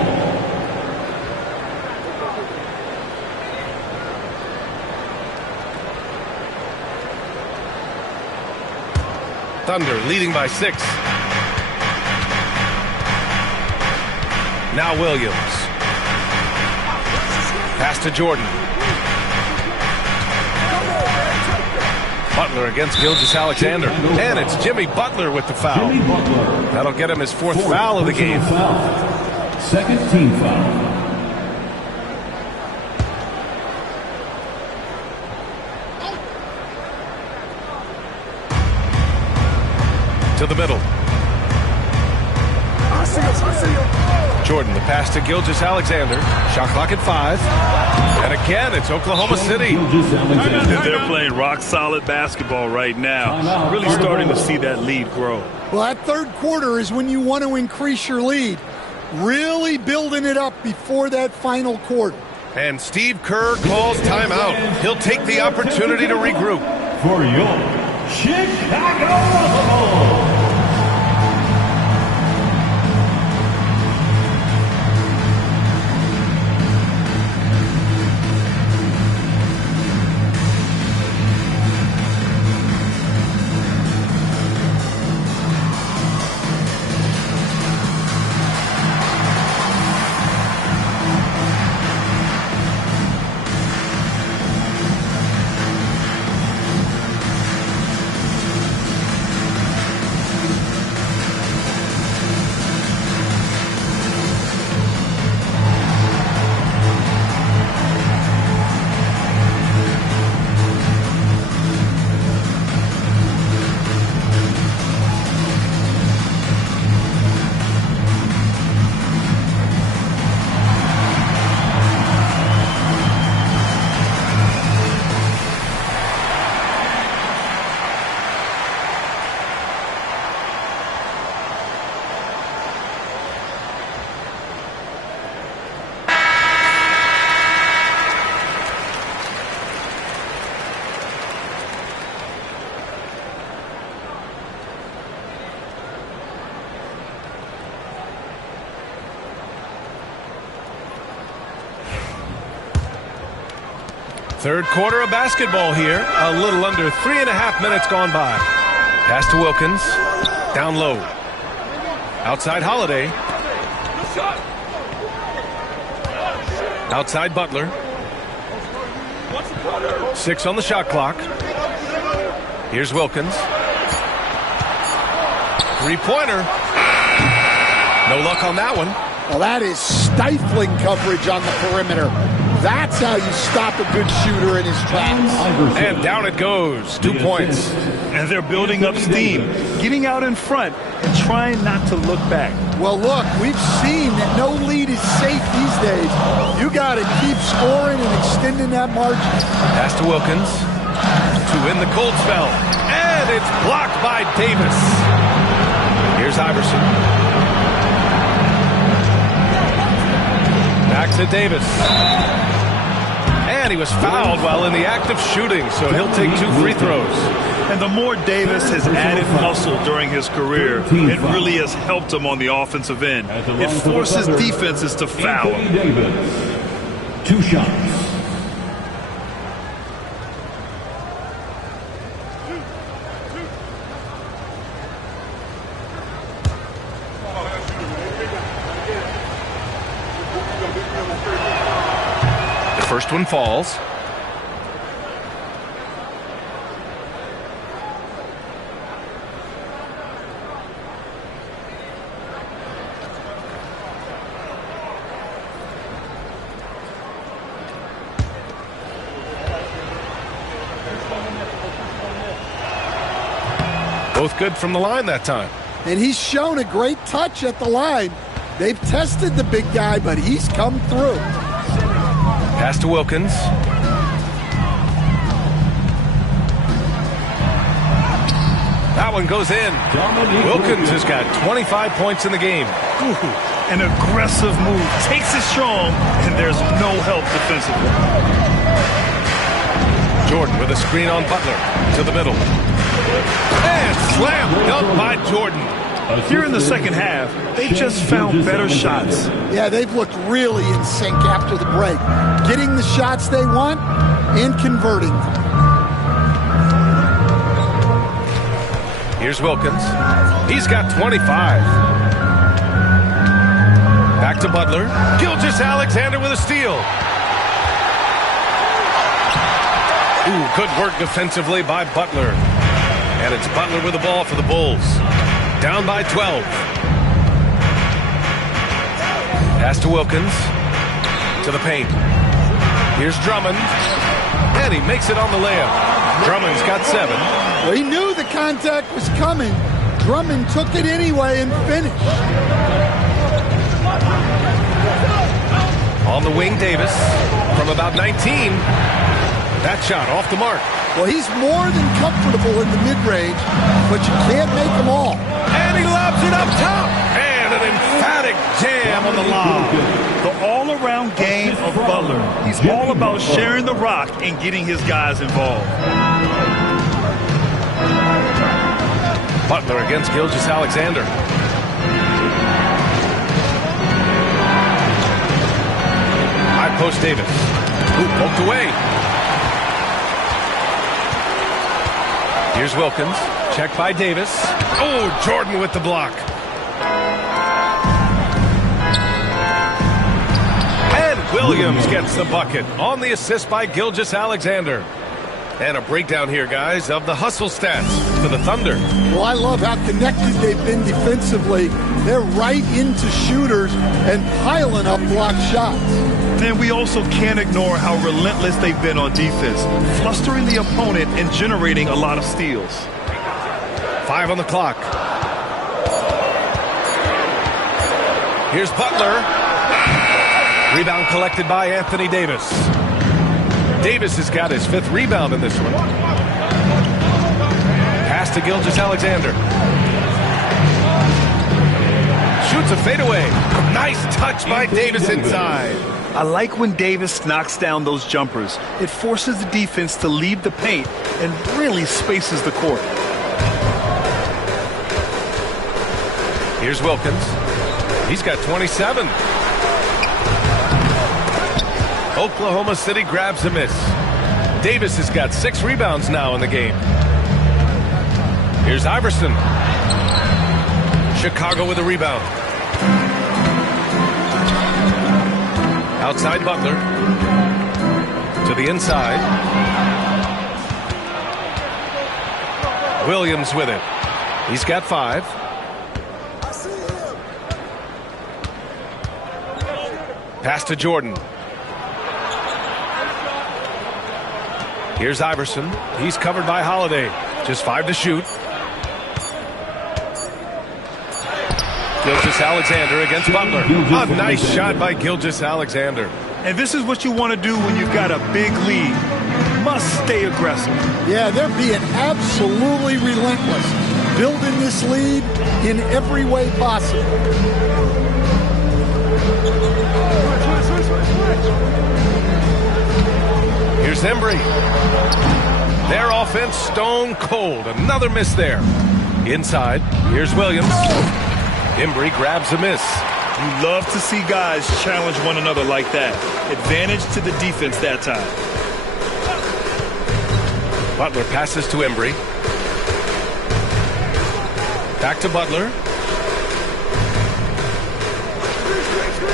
Thunder leading by 6. Now Williams. Pass to Jordan. Butler against Gilgeous-Alexander. And it's Jimmy Butler with the foul. Jimmy Butler. That'll get him his 4th foul of the game. Foul. 2nd team foul. To the middle. Jordan, the pass to Gilgeous-Alexander. Shot clock at 5. And again, it's Oklahoma City. They're playing rock-solid basketball right now. Really starting to see that lead grow. Well, that third quarter is when you want to increase your lead. really building it up before that final quarter. And Steve Kerr calls timeout. He'll take the opportunity to regroup. For your Chicago Bulls. Third quarter of basketball here. A little under 3.5 minutes gone by. Pass to Wilkins. Down low. Outside Holiday. Outside Butler. 6 on the shot clock. Here's Wilkins. Three-pointer. No luck on that one. Well, that is stifling coverage on the perimeter. That's how you stop a good shooter in his tracks. And down it goes. 2 points. And they're building up steam, getting out in front and trying not to look back. Well, look, we've seen that no lead is safe these days. You got to keep scoring and extending that margin. Pass to Wilkins. To win the cold spell. And it's blocked by Davis. Here's Iverson. Back to Davis. And he was fouled while in the act of shooting, so he'll take 2 free throws. And the more Davis has added muscle during his career, it really has helped him on the offensive end. It forces defenses to foul him. 2 shots. First one falls. Both good from the line that time. And he's shown a great touch at the line. They've tested the big guy, but he's come through. Pass to Wilkins. That one goes in. Wilkins has got 25 points in the game. An aggressive move. Takes it strong, and there's no help defensively. Jordan with a screen on Butler. To the middle. And slam dunk by Jordan. Here in the second half, they've just found better shots. Yeah, they've looked really in sync after the break. Getting the shots they want and converting them. Here's Wilkins. He's got 25. Back to Butler. Gilgeous-Alexander with a steal. Ooh, good work defensively by Butler. And it's Butler with the ball for the Bulls. Down by 12. Pass to Wilkins. To the paint. Here's Drummond. And he makes it on the layup. Drummond's got 7. Well, he knew the contact was coming. Drummond took it anyway and finished. On the wing, Davis. From about 19. That shot off the mark. Well, he's more than comfortable in the mid-range, but you can't make them all. And he lobs it up top. And And an emphatic jam on the lob. The all-around game of Butler. He's all about sharing the rock and getting his guys involved. Butler against Gilgeous-Alexander. High post Davis. Ooh, poked away. Here's Wilkins. Checked by Davis. Oh, Jordan with the block. And Williams gets the bucket on the assist by Gilgeous-Alexander. And a breakdown here, guys, of the hustle stats for the Thunder. Well, I love how connected they've been defensively. They're right into shooters and piling up block shots. Then we also can't ignore how relentless they've been on defense, flustering the opponent and generating a lot of steals. 5 on the clock. Here's Butler. Rebound collected by Anthony Davis. Davis has got his 5th rebound in this one. Pass to Gilgeous-Alexander. Shoots a fadeaway. Nice touch by Davis inside. I like when Davis knocks down those jumpers. It forces the defense to leave the paint and really spaces the court. Here's Wilkins. He's got 27. Oklahoma City grabs a miss. Davis has got 6 rebounds now in the game. Here's Iverson. Chicago with a rebound. Outside Butler. To the inside. Williams with it. He's got 5. Pass to Jordan. Here's Iverson. He's covered by Holiday. Just 5 to shoot. Gilgeous-Alexander against Butler. A nice shot by Gilgeous-Alexander. And this is what you want to do when you've got a big lead. You must stay aggressive. Yeah, they're being absolutely relentless, building this lead in every way possible. Here's Embry. Their offense stone cold. Another miss there. Inside. Here's Williams. Embry grabs a miss. You love to see guys challenge one another like that. Advantage to the defense that time. Butler passes to Embry. Back to Butler.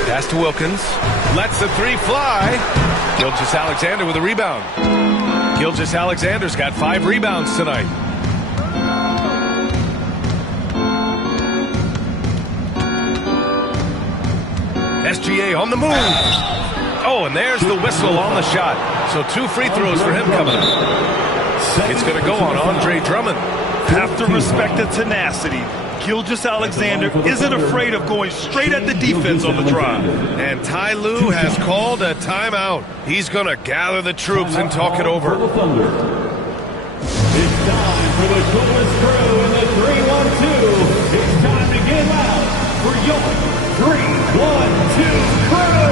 Pass to Wilkins. Lets the 3 fly. Gilgeous-Alexander with a rebound. Gilgeous-Alexander's got 5 rebounds tonight. SGA on the move. Oh, and there's the whistle on the shot. So 2 free throws for him coming up. It's going to go on Andre Drummond. Have to respect the tenacity. Gilgeous-Alexander isn't afraid of going straight at the defense on the drive. And Ty Lue has called a timeout. He's going to gather the troops and talk it over. It's time for the coolest crew in the 3-1-2. It's time to get out for your 3-1-2 crew.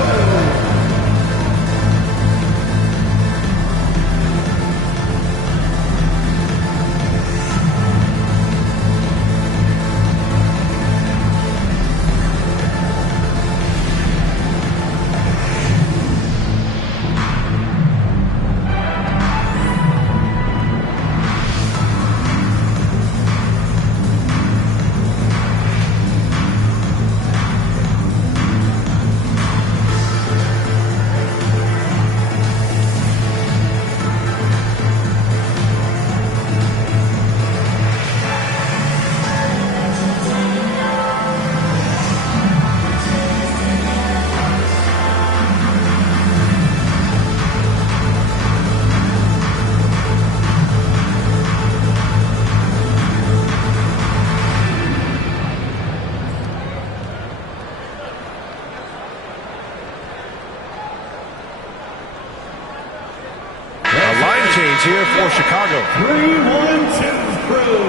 Here for Chicago. 3-1-2 crew.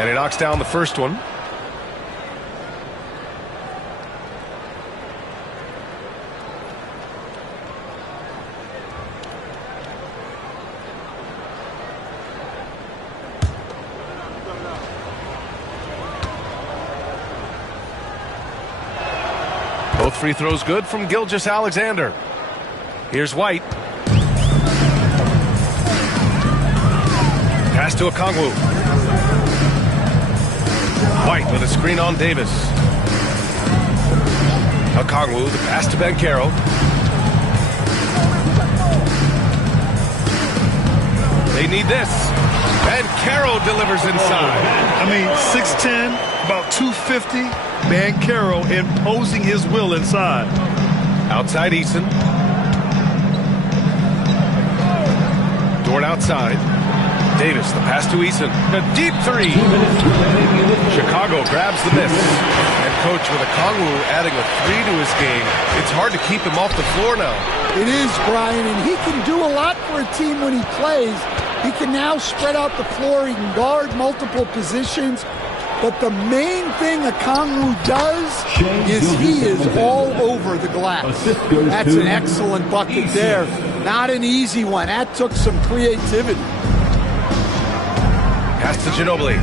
And he knocks down the first one. Both free throws good from Gilgeous-Alexander. Here's White. Pass to Okongwu. White with a screen on Davis. Okongwu, the pass to Banchero. They need this. Banchero delivers inside. I mean, 6'10", about 250. Banchero imposing his will inside. Outside Eason. Dort outside. Davis, the pass to Eason. A deep three. Chicago grabs the miss. And coach with Okongwu adding a three to his game. It's hard to keep him off the floor now. It is, Brian, and he can do a lot for a team when he plays. He can now spread out the floor. He can guard multiple positions. But the main thing Okongwu does is he is all over the glass. That's an excellent bucket there. Not an easy one. That took some creativity. Pass to Ginobili.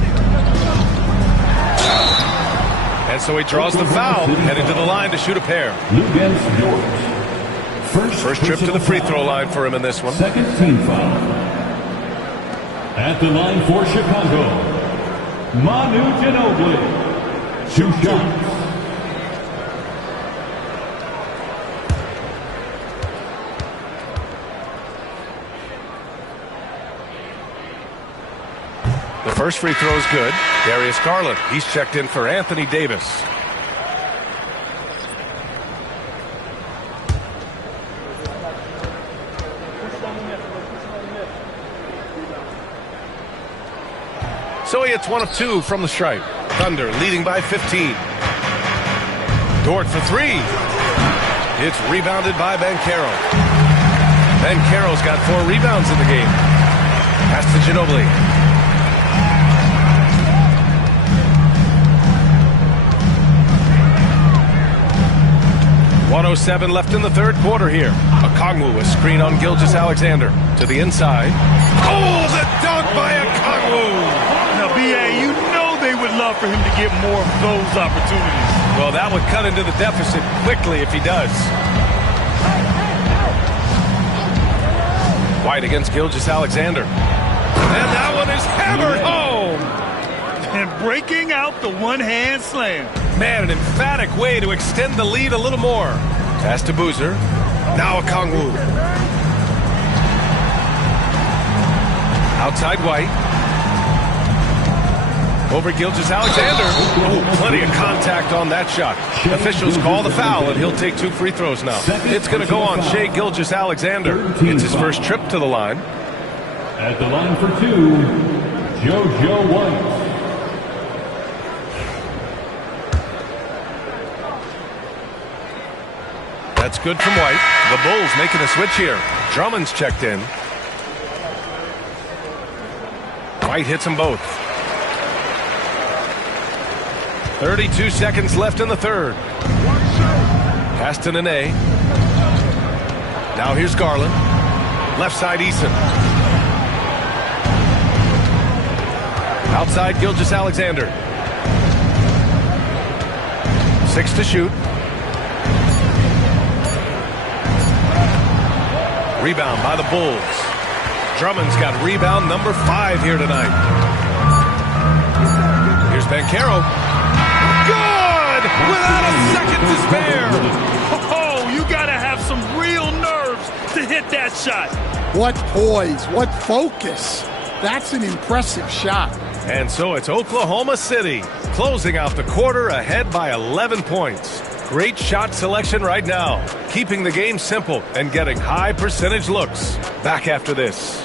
And so he draws the foul, headed to the line to shoot a pair. First trip to the free throw line for him in this one. Second team foul. At the line for Chicago, Manu Ginobili. 2 shots. The first free throw is good. Darius Garland, he's checked in for Anthony Davis. So he hits 1 of 2 from the stripe. Thunder leading by 15. Dort for 3. It's rebounded by Banchero. Banchero's got 4 rebounds in the game. Pass to Ginobili. 1:07 left in the third quarter here. Okongwu, a screen on Gilgeous-Alexander. To the inside. Oh, the dunk by Okongwu! Now, B.A., you know they would love for him to get more of those opportunities. Well, that would cut into the deficit quickly if he does. White against Gilgeous-Alexander. And that one is hammered home! And breaking out the one-hand slam. Man, an emphatic way to extend the lead a little more. Pass to Boozer. Now Okongwu. Outside White. Over Gilgeous-Alexander. Oh, plenty of contact on that shot. Officials call the foul, and he'll take 2 free throws now. It's going to go on Shai Gilgeous-Alexander. It's his first trip to the line. At the line for 2, JoJo White. That's good from White. The Bulls making a switch here. Drummond's checked in. White hits them both. 32 seconds left in the third. Pass to Nenê. Now here's Garland. Left side Eason. Outside Gilgeous-Alexander. 6 to shoot. Rebound by the Bulls. Drummond's got rebound number 5 here tonight. Here's Banchero. Good! Without a second to spare. Oh, you got to have some real nerves to hit that shot. What poise, what focus. That's an impressive shot. And so it's Oklahoma City closing out the quarter ahead by 11 points. Great shot selection right now, keeping the game simple and getting high percentage looks. Back after this.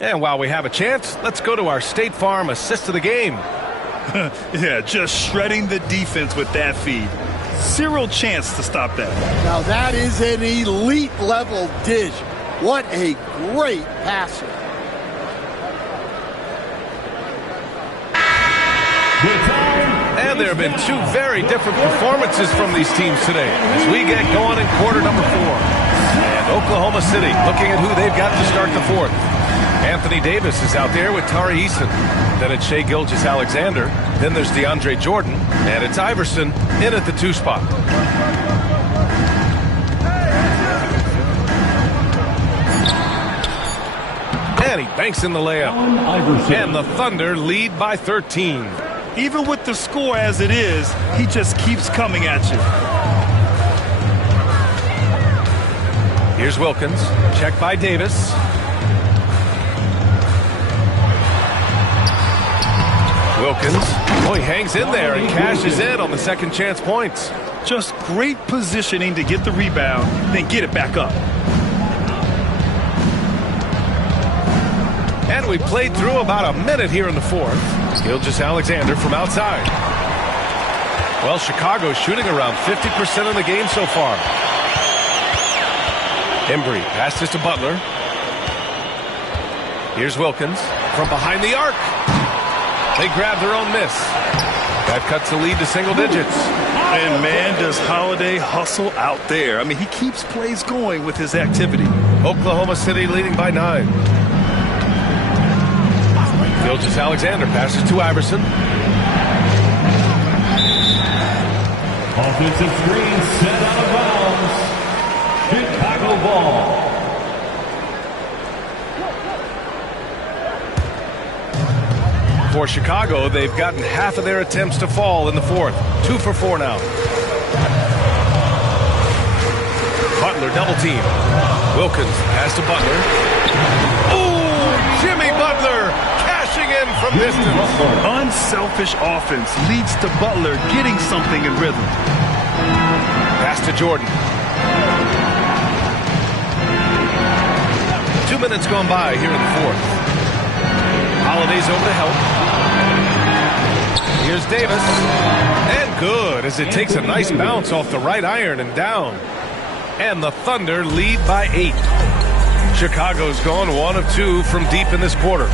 And while we have a chance, let's go to our State Farm assist of the game. Yeah, just shredding the defense with that feed. Zero chance to stop that. Now that is an elite level dish. What a great passer. And there have been two very different performances from these teams today as we get going in quarter number 4. And Oklahoma City looking at who they've got to start the 4th. Anthony Davis is out there with Tari Eason. Then it's Shai Gilgeous-Alexander. Then there's DeAndre Jordan. And it's Iverson in at the 2 spot. And he banks in the layup. And the Thunder lead by 13. Even with the score as it is, he just keeps coming at you. Here's Wilkins. Check by Davis. Wilkins. Oh, he hangs in there and cashes in on the second chance points. Just great positioning to get the rebound, then get it back up. And we played through about a minute here in the 4th. Gilgeous-Alexander from outside. Well, Chicago's shooting around 50% of the game so far. Embry passes to Butler. Here's Wilkins from behind the arc. They grab their own miss. That cuts the lead to single digits. And man, does Holiday hustle out there. I mean, he keeps plays going with his activity. Oklahoma City leading by 9. Gilgeous-Alexander passes to Iverson. Offensive screen set out of bounds. Chicago ball. For Chicago, they've gotten half of their attempts to fall in the 4th. 2 for 4 now. Butler double team. Wilkins pass to Butler. Oh, Jimmy Butler cashing in from distance. Unselfish offense leads to Butler getting something in rhythm. Pass to Jordan. 2 minutes gone by here in the 4th. Holiday's over to help. Here's Davis. And good as it takes a nice bounce off the right iron and down. And the Thunder lead by 8. Chicago's gone 1 of 2 from deep in this quarter.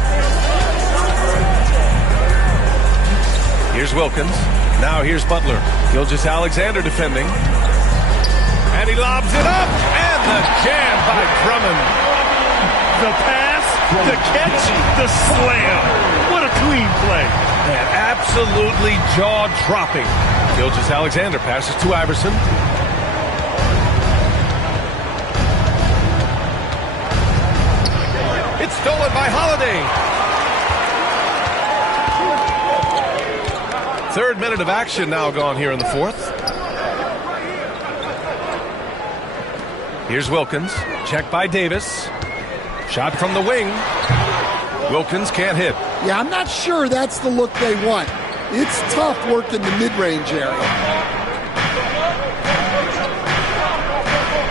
Here's Wilkins. Now here's Butler. Gilgeous-Alexander defending. And he lobs it up. And the jam by Drummond. The pass, the catch, the slam. What a clean play. And absolutely jaw-dropping. Gilgeous-Alexander passes to Iverson. It's stolen by Holiday. 3rd minute of action now gone here in the 4th. Here's Wilkins. Check by Davis. Shot from the wing. Wilkins can't hit. Yeah, I'm not sure that's the look they want. It's tough work in the mid-range area.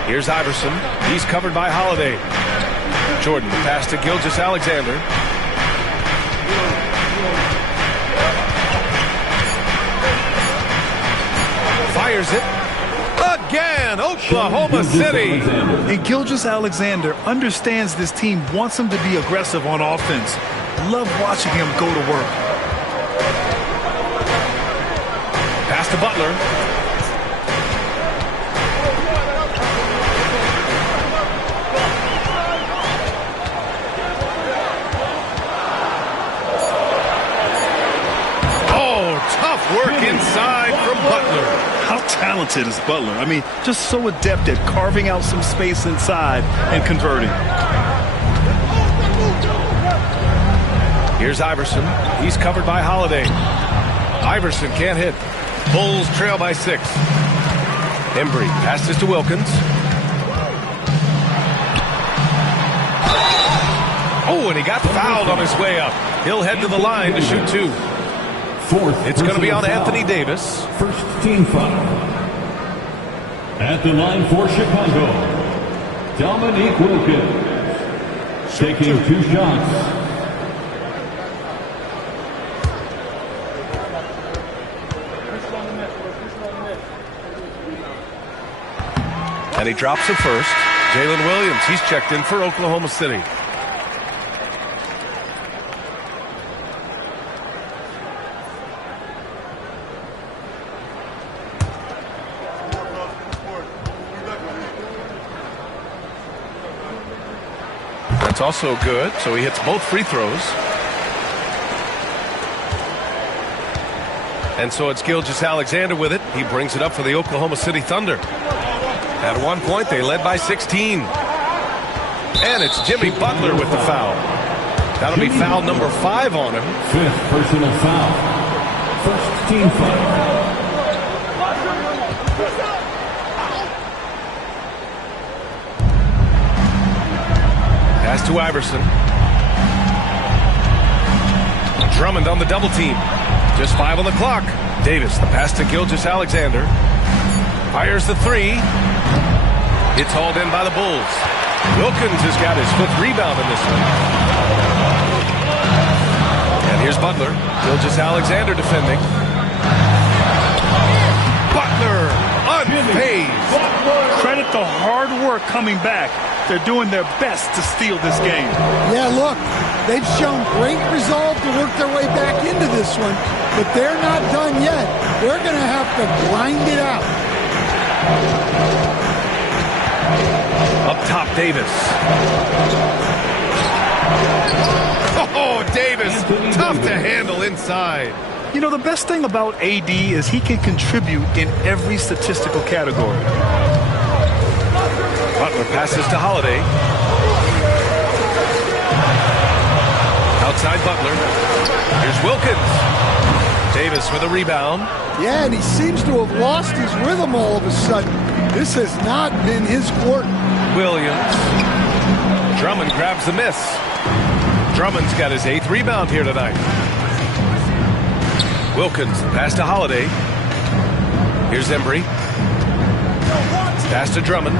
Here's Iverson. He's covered by Holiday. Jordan, the pass to Gilgeous-Alexander. Fires it. Again, Oklahoma City. And Gilgeous-Alexander understands this team wants him to be aggressive on offense. Love watching him go to work. Pass to Butler. Oh, tough work inside from Butler. How talented is Butler? I mean, just so adept at carving out some space inside and converting. Here's Iverson. He's covered by Holiday. Iverson can't hit. Bulls trail by 6. Embry passes to Wilkins. Oh, and he got fouled on his way up. He'll head to the line to shoot 2. It's going to be on Anthony Davis. First team foul. At the line for Chicago, Dominique Wilkins. taking 2 shots. And he drops it first. Jalen Williams, he's checked in for Oklahoma City. That's also good, so he hits both free throws. And so it's Gilgeous-Alexander with it. He brings it up for the Oklahoma City Thunder. At one point, they led by 16. And it's Jimmy Butler with the foul. That'll be foul number 5 on him. 5th personal foul. First team foul. Pass to Iverson. Drummond on the double team. Just 5 on the clock. Davis, the pass to Gilgeous-Alexander. Fires the 3. It's hauled in by the Bulls. Wilkins has got his 5th rebound in this one. And here's Butler. Gilgeous-Alexander defending. Butler unfazed. Credit the hard work coming back. They're doing their best to steal this game. Yeah, look, they've shown great resolve to work their way back into this one, but they're not done yet. They're going to have to grind it out. Up top, Davis. Oh, Davis, tough to handle inside. You know, the best thing about AD is he can contribute in every statistical category. Butler passes to Holiday. Outside Butler. Here's Wilkins. Davis with a rebound. Yeah, and he seems to have lost his rhythm all of a sudden. This has not been his court. Williams. Drummond grabs the miss. Drummond's got his 8th rebound here tonight. Wilkins, pass to Holiday. Here's Embry. Pass to Drummond.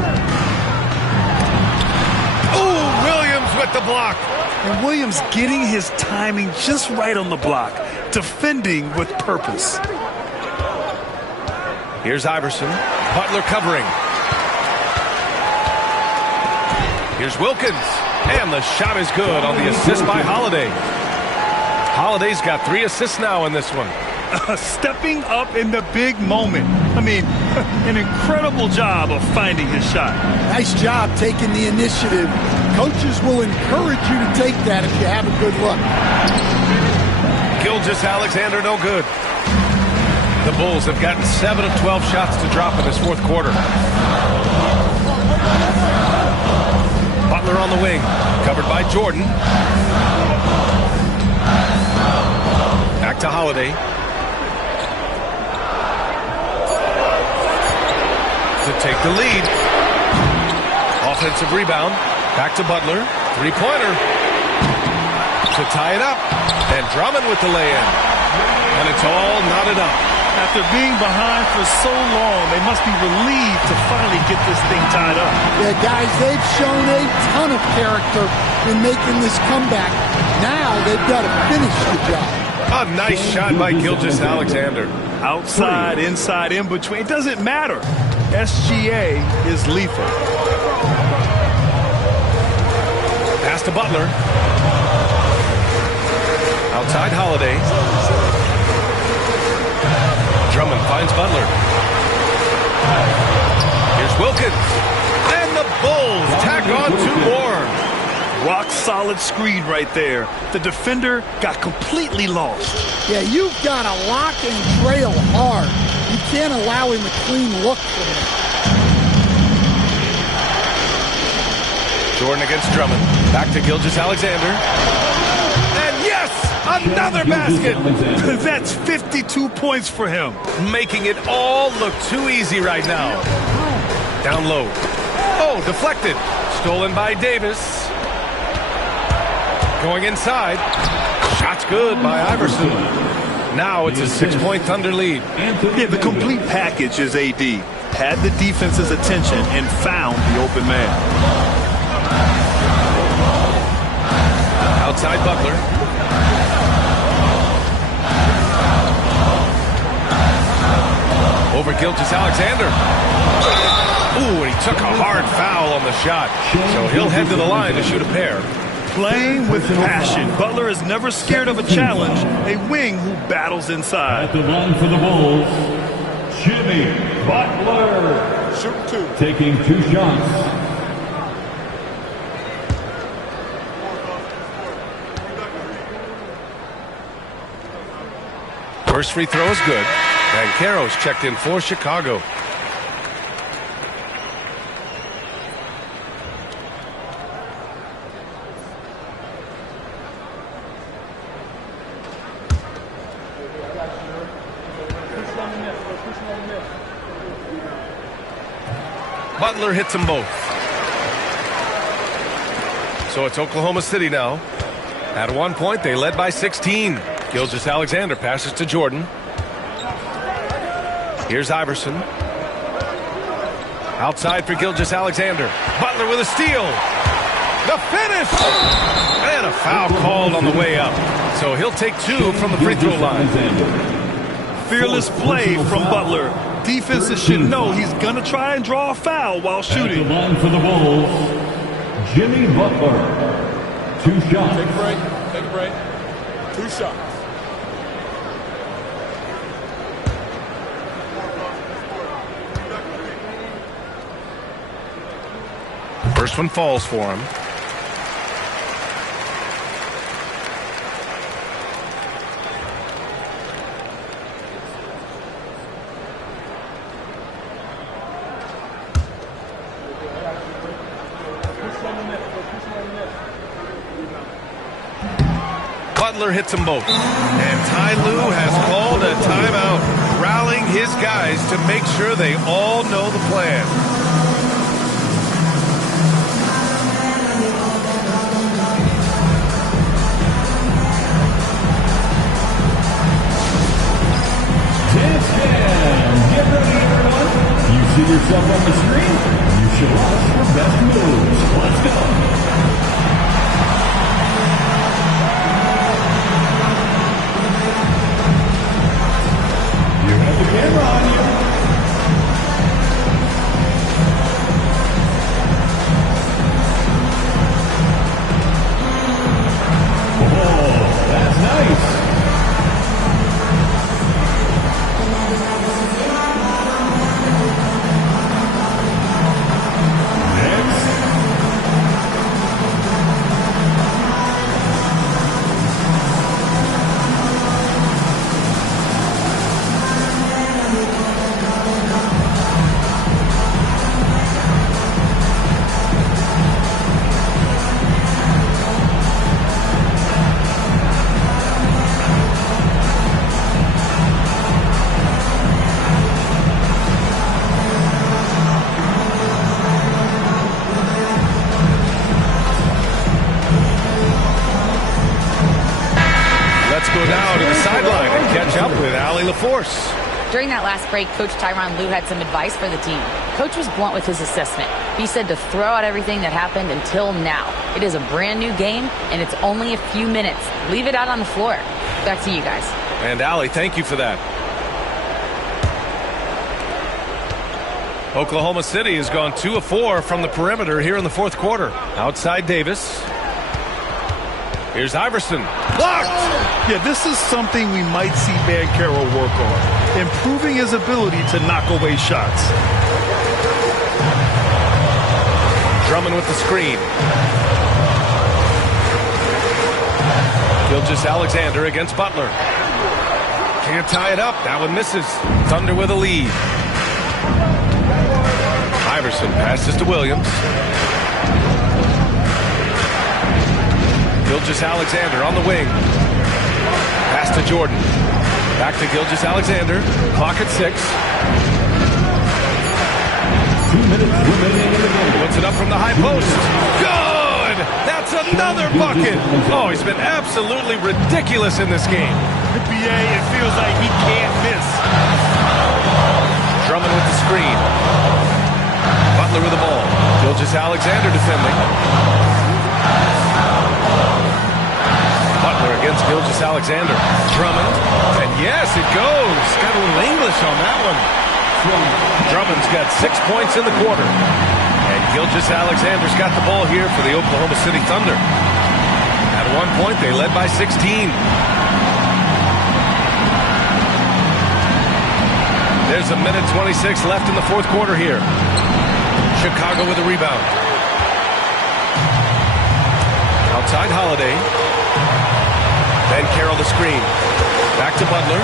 Oh, Williams with the block. And Williams getting his timing just right on the block. Defending with purpose. Here's Iverson. Butler covering. Here's Wilkins. And the shot is good on the assist by Holiday. Holiday's got 3 assists now in this one. Stepping up in the big moment. I mean, an incredible job of finding his shot. Nice job taking the initiative. Coaches will encourage you to take that if you have a good look. Gilgeous-Alexander no good. The Bulls have gotten 7 of 12 shots to drop in this 4th quarter. Butler on the wing, covered by Jordan. Back to Holiday. To take the lead. Offensive rebound. Back to Butler. 3-pointer. To tie it up. And Drummond with the lay-in. And it's all knotted up. After being behind for so long, they must be relieved to finally get this thing tied up. Yeah, guys, they've shown a ton of character in making this comeback. Now they've got to finish the job. A nice shot by Gilgeous-Alexander. Outside, inside, in between. It doesn't matter. SGA is lethal. Pass to Butler. Outside Holiday. Drummond finds Butler. Here's Wilkins. And the Bulls tack on 2 more. Rock solid screen right there. The defender got completely lost. Yeah, you've got to lock and trail hard. You can't allow him a clean look from him. Jordan against Drummond. Back to Gilgeous-Alexander. And yes, another basket. That's 52 points for him. Making it all look too easy right now. Down low. Oh, deflected. Stolen by Davis. Going inside. Shot's good by Iverson. Now it's a 6-point Thunder lead. Yeah, the complete package is AD. Had the defense's attention and found the open man. Outside Butler. Over Gilgeous-Alexander. Ooh, and he took a hard foul on the shot. So he'll head to the line to shoot a pair. Playing with passion. Butler is never scared of a challenge. A wing who battles inside. At the line for the Bulls, Jimmy Butler. Shoot two. Taking 2 shots. First free throw is good. And Caro's checked in for Chicago. Butler hits them both. So it's Oklahoma City now. At one point, they led by 16. Gilgeous-Alexander passes to Jordan. Here's Iverson. Outside for Gilgeous-Alexander. Butler with a steal. The finish! And a foul called on the way up. So he'll take 2 from the free throw line. Fearless play from Butler. Defenses should know he's going to try and draw a foul while shooting. At the line for the Bulls, Jimmy Butler. 2 shots. Take a break. Take a break. 2 shots. First one falls for him. Butler hits them both. And Ty Lue has called a timeout, rallying his guys to make sure they all know the plan. Get ready, everyone. You see yourself on the screen? You should watch your best moves. Let's go. You have the camera on you. Oh, that's nice. During that last break, Coach Tyronn Lue had some advice for the team. Coach was blunt with his assessment. He said to throw out everything that happened until now. It is a brand new game, and it's only a few minutes. Leave it out on the floor. Back to you guys. And Allie, thank you for that. Oklahoma City has gone 2 of 4 from the perimeter here in the fourth quarter. Outside Davis. Here's Iverson. Blocked! Yeah, this is something we might see Banchero work on. Improving his ability to knock away shots. Drummond with the screen. Gilgeous-Alexander against Butler. Can't tie it up. That one misses. Thunder with a lead. Iverson passes to Williams. Gilgeous-Alexander on the wing. Pass to Jordan. Back to Gilgeous-Alexander. Clock at 6. 2 minutes remaining in the game. Puts it up from the high post. Good! That's another bucket. Oh, he's been absolutely ridiculous in this game. NBA, it feels like he can't miss. Drummond with the screen. Butler with the ball. Gilgeous-Alexander defending. Butler against Gilgeous-Alexander. Drummond, and yes, it goes. Got a little English on that one. Drummond's got 6 points in the quarter. And Gilgeous-Alexander's got the ball here for the Oklahoma City Thunder. At one point, they led by 16. There's a minute 26 left in the fourth quarter here. Chicago with a rebound. Outside Holiday. Then Carroll the screen. Back to Butler.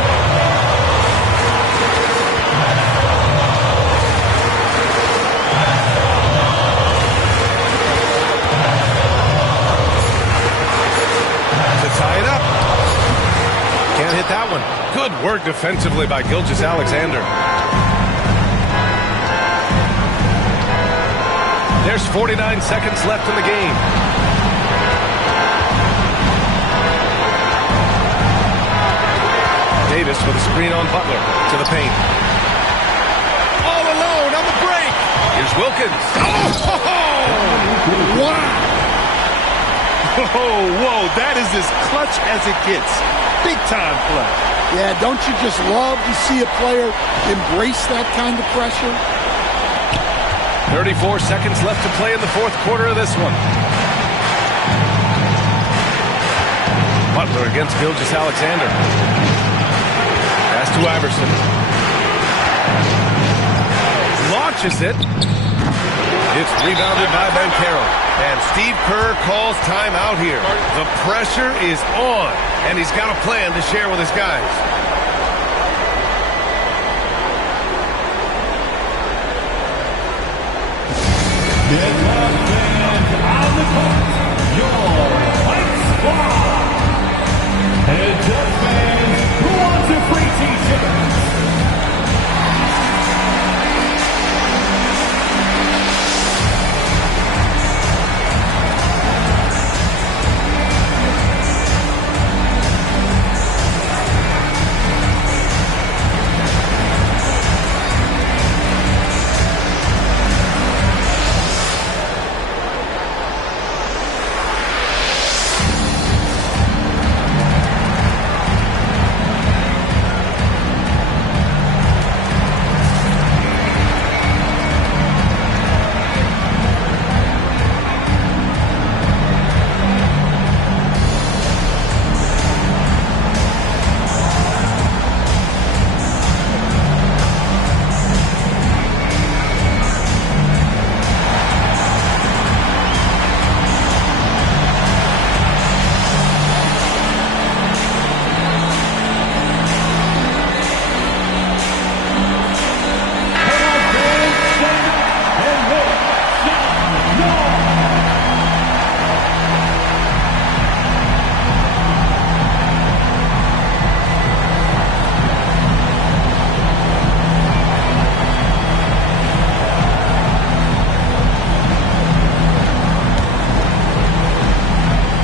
To tie it up. Can't hit that one. Good work defensively by Gilgeous-Alexander. There's 49 seconds left in the game. Davis with a screen on Butler to the paint. All alone on the break. Here's Wilkins. Oh! Wow! Oh, whoa, that is as clutch as it gets. Big time play. Yeah, don't you just love to see a player embrace that kind of pressure? 34 seconds left to play in the fourth quarter of this one. Butler against Gilgeous-Alexander. Pass to Iverson. Launches it. It's rebounded by Ben Carroll. And Steve Kerr calls timeout here. The pressure is on, and he's got a plan to share with his guys. On the court, your White Squad. And just fans who want a free t-shirt.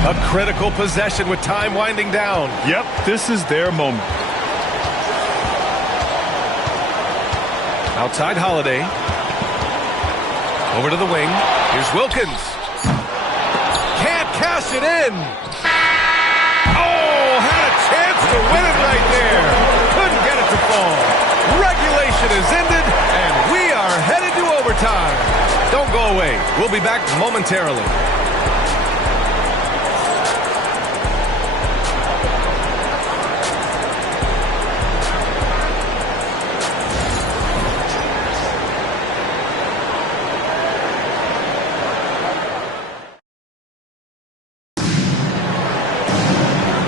A critical possession with time winding down. Yep, this is their moment. Outside Holiday. Over to the wing. Here's Wilkins. Can't cash it in. Oh, had a chance to win it right there. Couldn't get it to fall. Regulation is ended, and we are headed to overtime. Don't go away. We'll be back momentarily.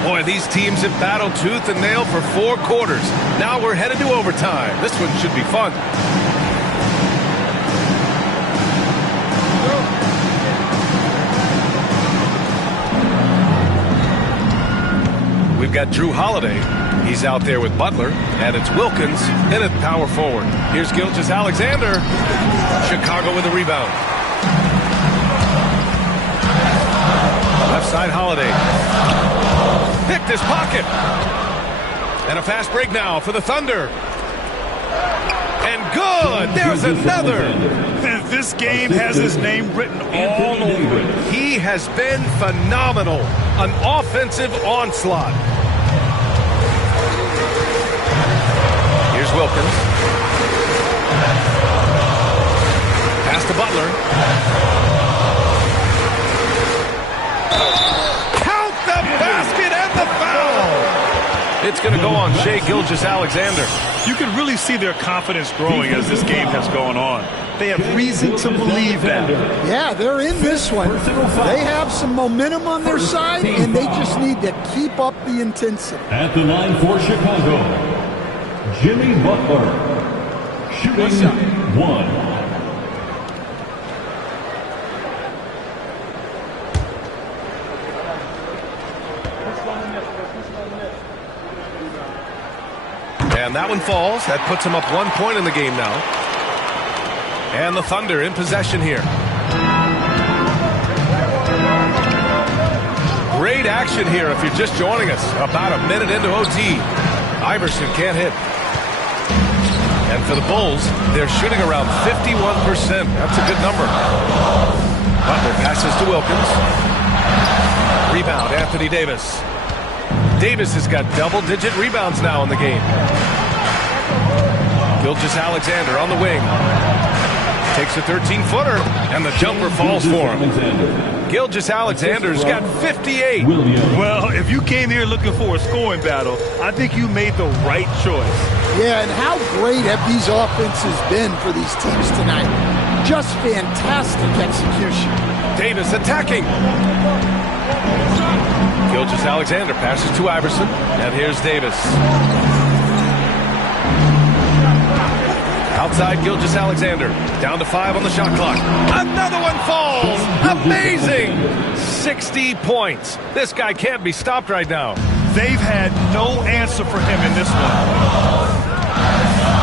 Boy, these teams have battled tooth and nail for 4 quarters. Now we're headed to overtime. This one should be fun. We've got Drew Holiday. He's out there with Butler. And it's Wilkins in at power forward. Here's Gilgeous-Alexander. Chicago with a rebound. Left side Holiday. Picked his pocket. And a fast break now for the Thunder. And good. There's another. And this game has his name written all over it. He has been phenomenal. An offensive onslaught. Here's Wilkins. Pass to Butler. Count the basket and the foul. It's going to go on Shai Gilgeous-Alexander. You can really see their confidence growing as this game has gone on. They have reason to believe that. Yeah, they're in this one. They have some momentum on their side, and they just need to keep up the intensity. At the line for Chicago, Jimmy Butler, shooting one. And that one falls. That puts him up 1 point in the game now. And the Thunder in possession here. Great action here if you're just joining us. About a minute into OT. Iverson can't hit. And for the Bulls, they're shooting around 51%. That's a good number. Butler passes to Wilkins. Rebound, Anthony Davis. Davis has got double-digit rebounds now in the game. Gilgeous-Alexander on the wing. Takes a 13-footer, and the jumper falls for him. Gilgeous-Alexander's got 58. Well, if you came here looking for a scoring battle, I think you made the right choice. Yeah, and how great have these offenses been for these teams tonight? Just fantastic execution. Davis attacking. Gilgeous-Alexander passes to Iverson, and here's Davis. Outside Gilgeous-Alexander, down to 5 on the shot clock. Another one falls! Amazing! 60 points. This guy can't be stopped right now. They've had no answer for him in this one.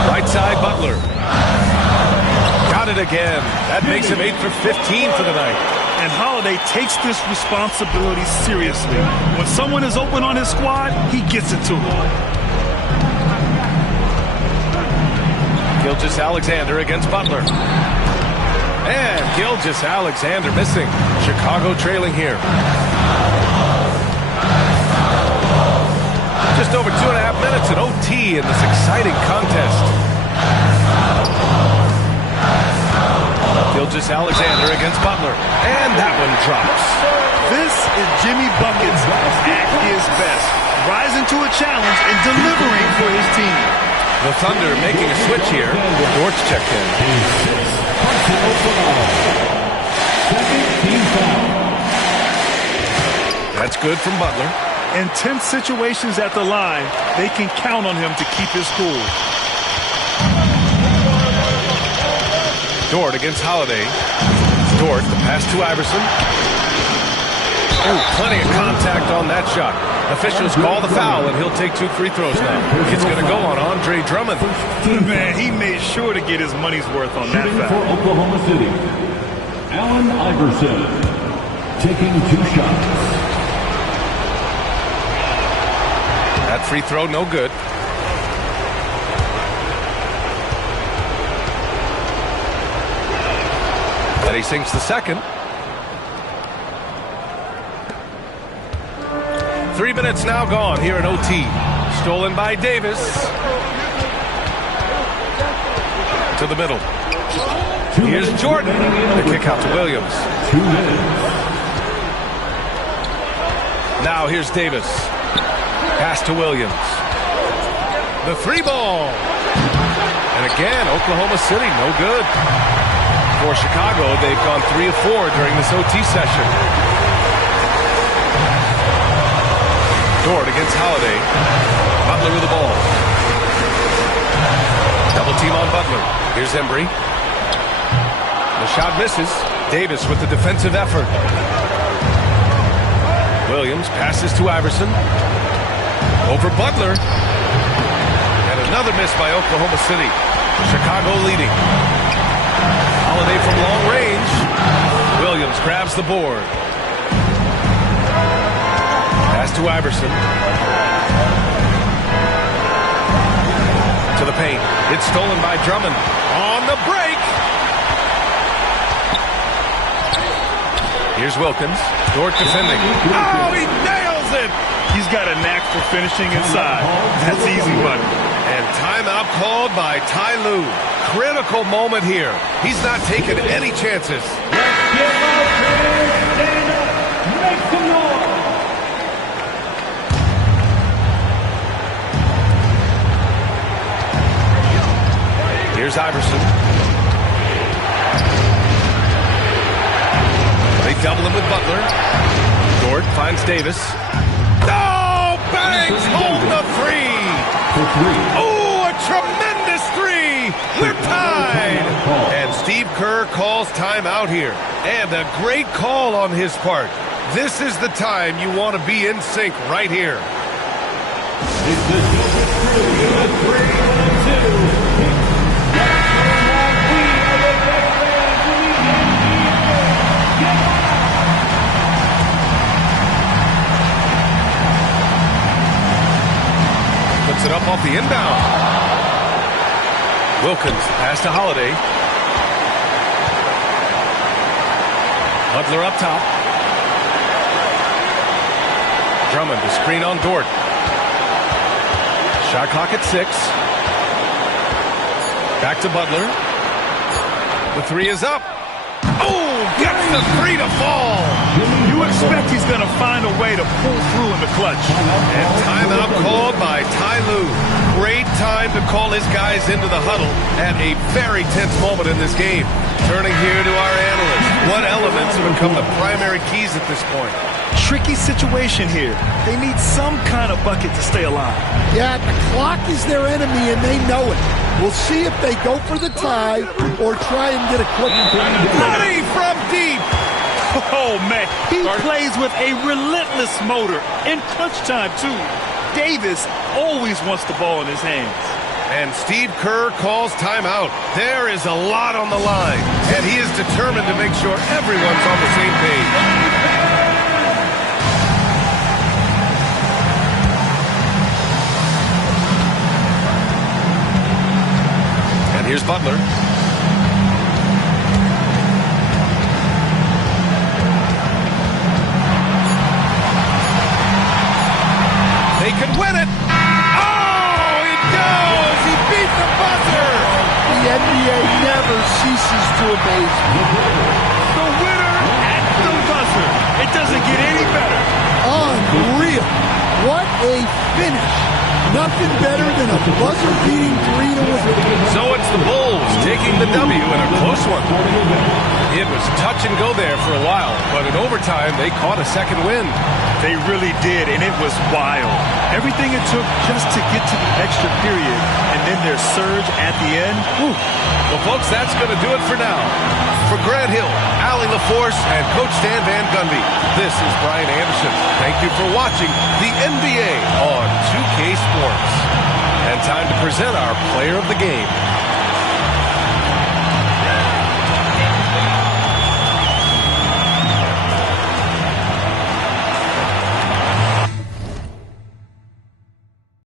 Right side, Butler. Got it again. That makes him 8 for 15 for the night. And Holiday takes this responsibility seriously. When someone is open on his squad, he gets it to them. Gilgeous-Alexander against Butler. And Gilgeous-Alexander missing. Chicago trailing here. Just over 2.5 minutes in OT in this exciting contest. Gilgeous-Alexander against Butler. And that one drops. This is Jimmy Buckets at his best. Rising to a challenge and delivering for his team. The Thunder making a switch here. Dortch checked in. That's good from Butler. In tense situations at the line, they can count on him to keep his cool. Dort against Holiday. Dort, the pass to Iverson. Oh, plenty of contact on that shot. Officials call the foul, and he'll take 2 free throws now. It's going to go on Andre Drummond. Man, he made sure to get his money's worth on that Shooting foul. for Oklahoma City, Allen Iverson, taking 2 shots. That free throw, no good. And he sinks the second. 3 minutes now gone here in OT. Stolen by Davis. To the middle. Here's Jordan. The kick out to Williams. 2 minutes. Now here's Davis. Pass to Williams. The 3 ball. And again, Oklahoma City, no good. For Chicago, they've gone 3 of 4 during this OT session. Dort against Holiday. Butler with the ball. Double team on Butler. Here's Embry. The shot misses. Davis with the defensive effort. Williams passes to Iverson. Over Butler. And another miss by Oklahoma City. Chicago leading. Holiday from long range. Williams grabs the board. Pass to Iverson. To the paint. It's stolen by Drummond. On the break. Here's Wilkins. Dort defending. Oh, he nails it. He's got a knack for finishing inside. That's easy money. And timeout called by Ty Lue. Critical moment here. He's not taking any chances. Make some noise. Here's Iverson. They double him with Butler. Dort finds Davis. Oh, bangs home the three. Oh, a tremendous three. We're tied. And Steve Kerr calls timeout here. And a great call on his part. This is the time you want to be in sync right here. It's the Joker Crew, 3-1-2. It up off the inbound. Wilkins pass to Holiday. Butler up top. Drummond to screen on Dort. Shot clock at 6. Back to Butler. The three is up. Oh, gets the three to fall. You expect he's going to find a way to pull through in the clutch. And timeout called by Ty Lue. Great time to call his guys into the huddle at a very tense moment in this game. Turning here to our analysts. What elements have become the primary keys at this point? Tricky situation here. They need some kind of bucket to stay alive. Yeah, the clock is their enemy, and they know it. We'll see if they go for the tie or try and get a quick Money from deep. Oh, man. He plays with a relentless motor. In clutch time, too. Davis always wants the ball in his hands. And Steve Kerr calls timeout. There is a lot on the line, and he is determined to make sure everyone's on the same page. Here's Butler. They can win it. Oh, he goes. He beat the buzzer. The NBA never ceases to amaze me. The winner at the buzzer. It doesn't get any better. Unreal. What a finish. Nothing better than a buzzer-beating 3-1. So it's the Bulls taking the W in a close one. It was touch and go there for a while, but in overtime, they caught a second win. They really did, and it was wild. Everything it took just to get to the extra period, and then their surge at the end. Whew. Well, folks, that's going to do it for now. For Grant Hill, Allie LaForce, and Coach Stan Van Gundy, this is Brian Anderson. Thank you for watching the NBA on 2K Sports. And time to present our player of the game.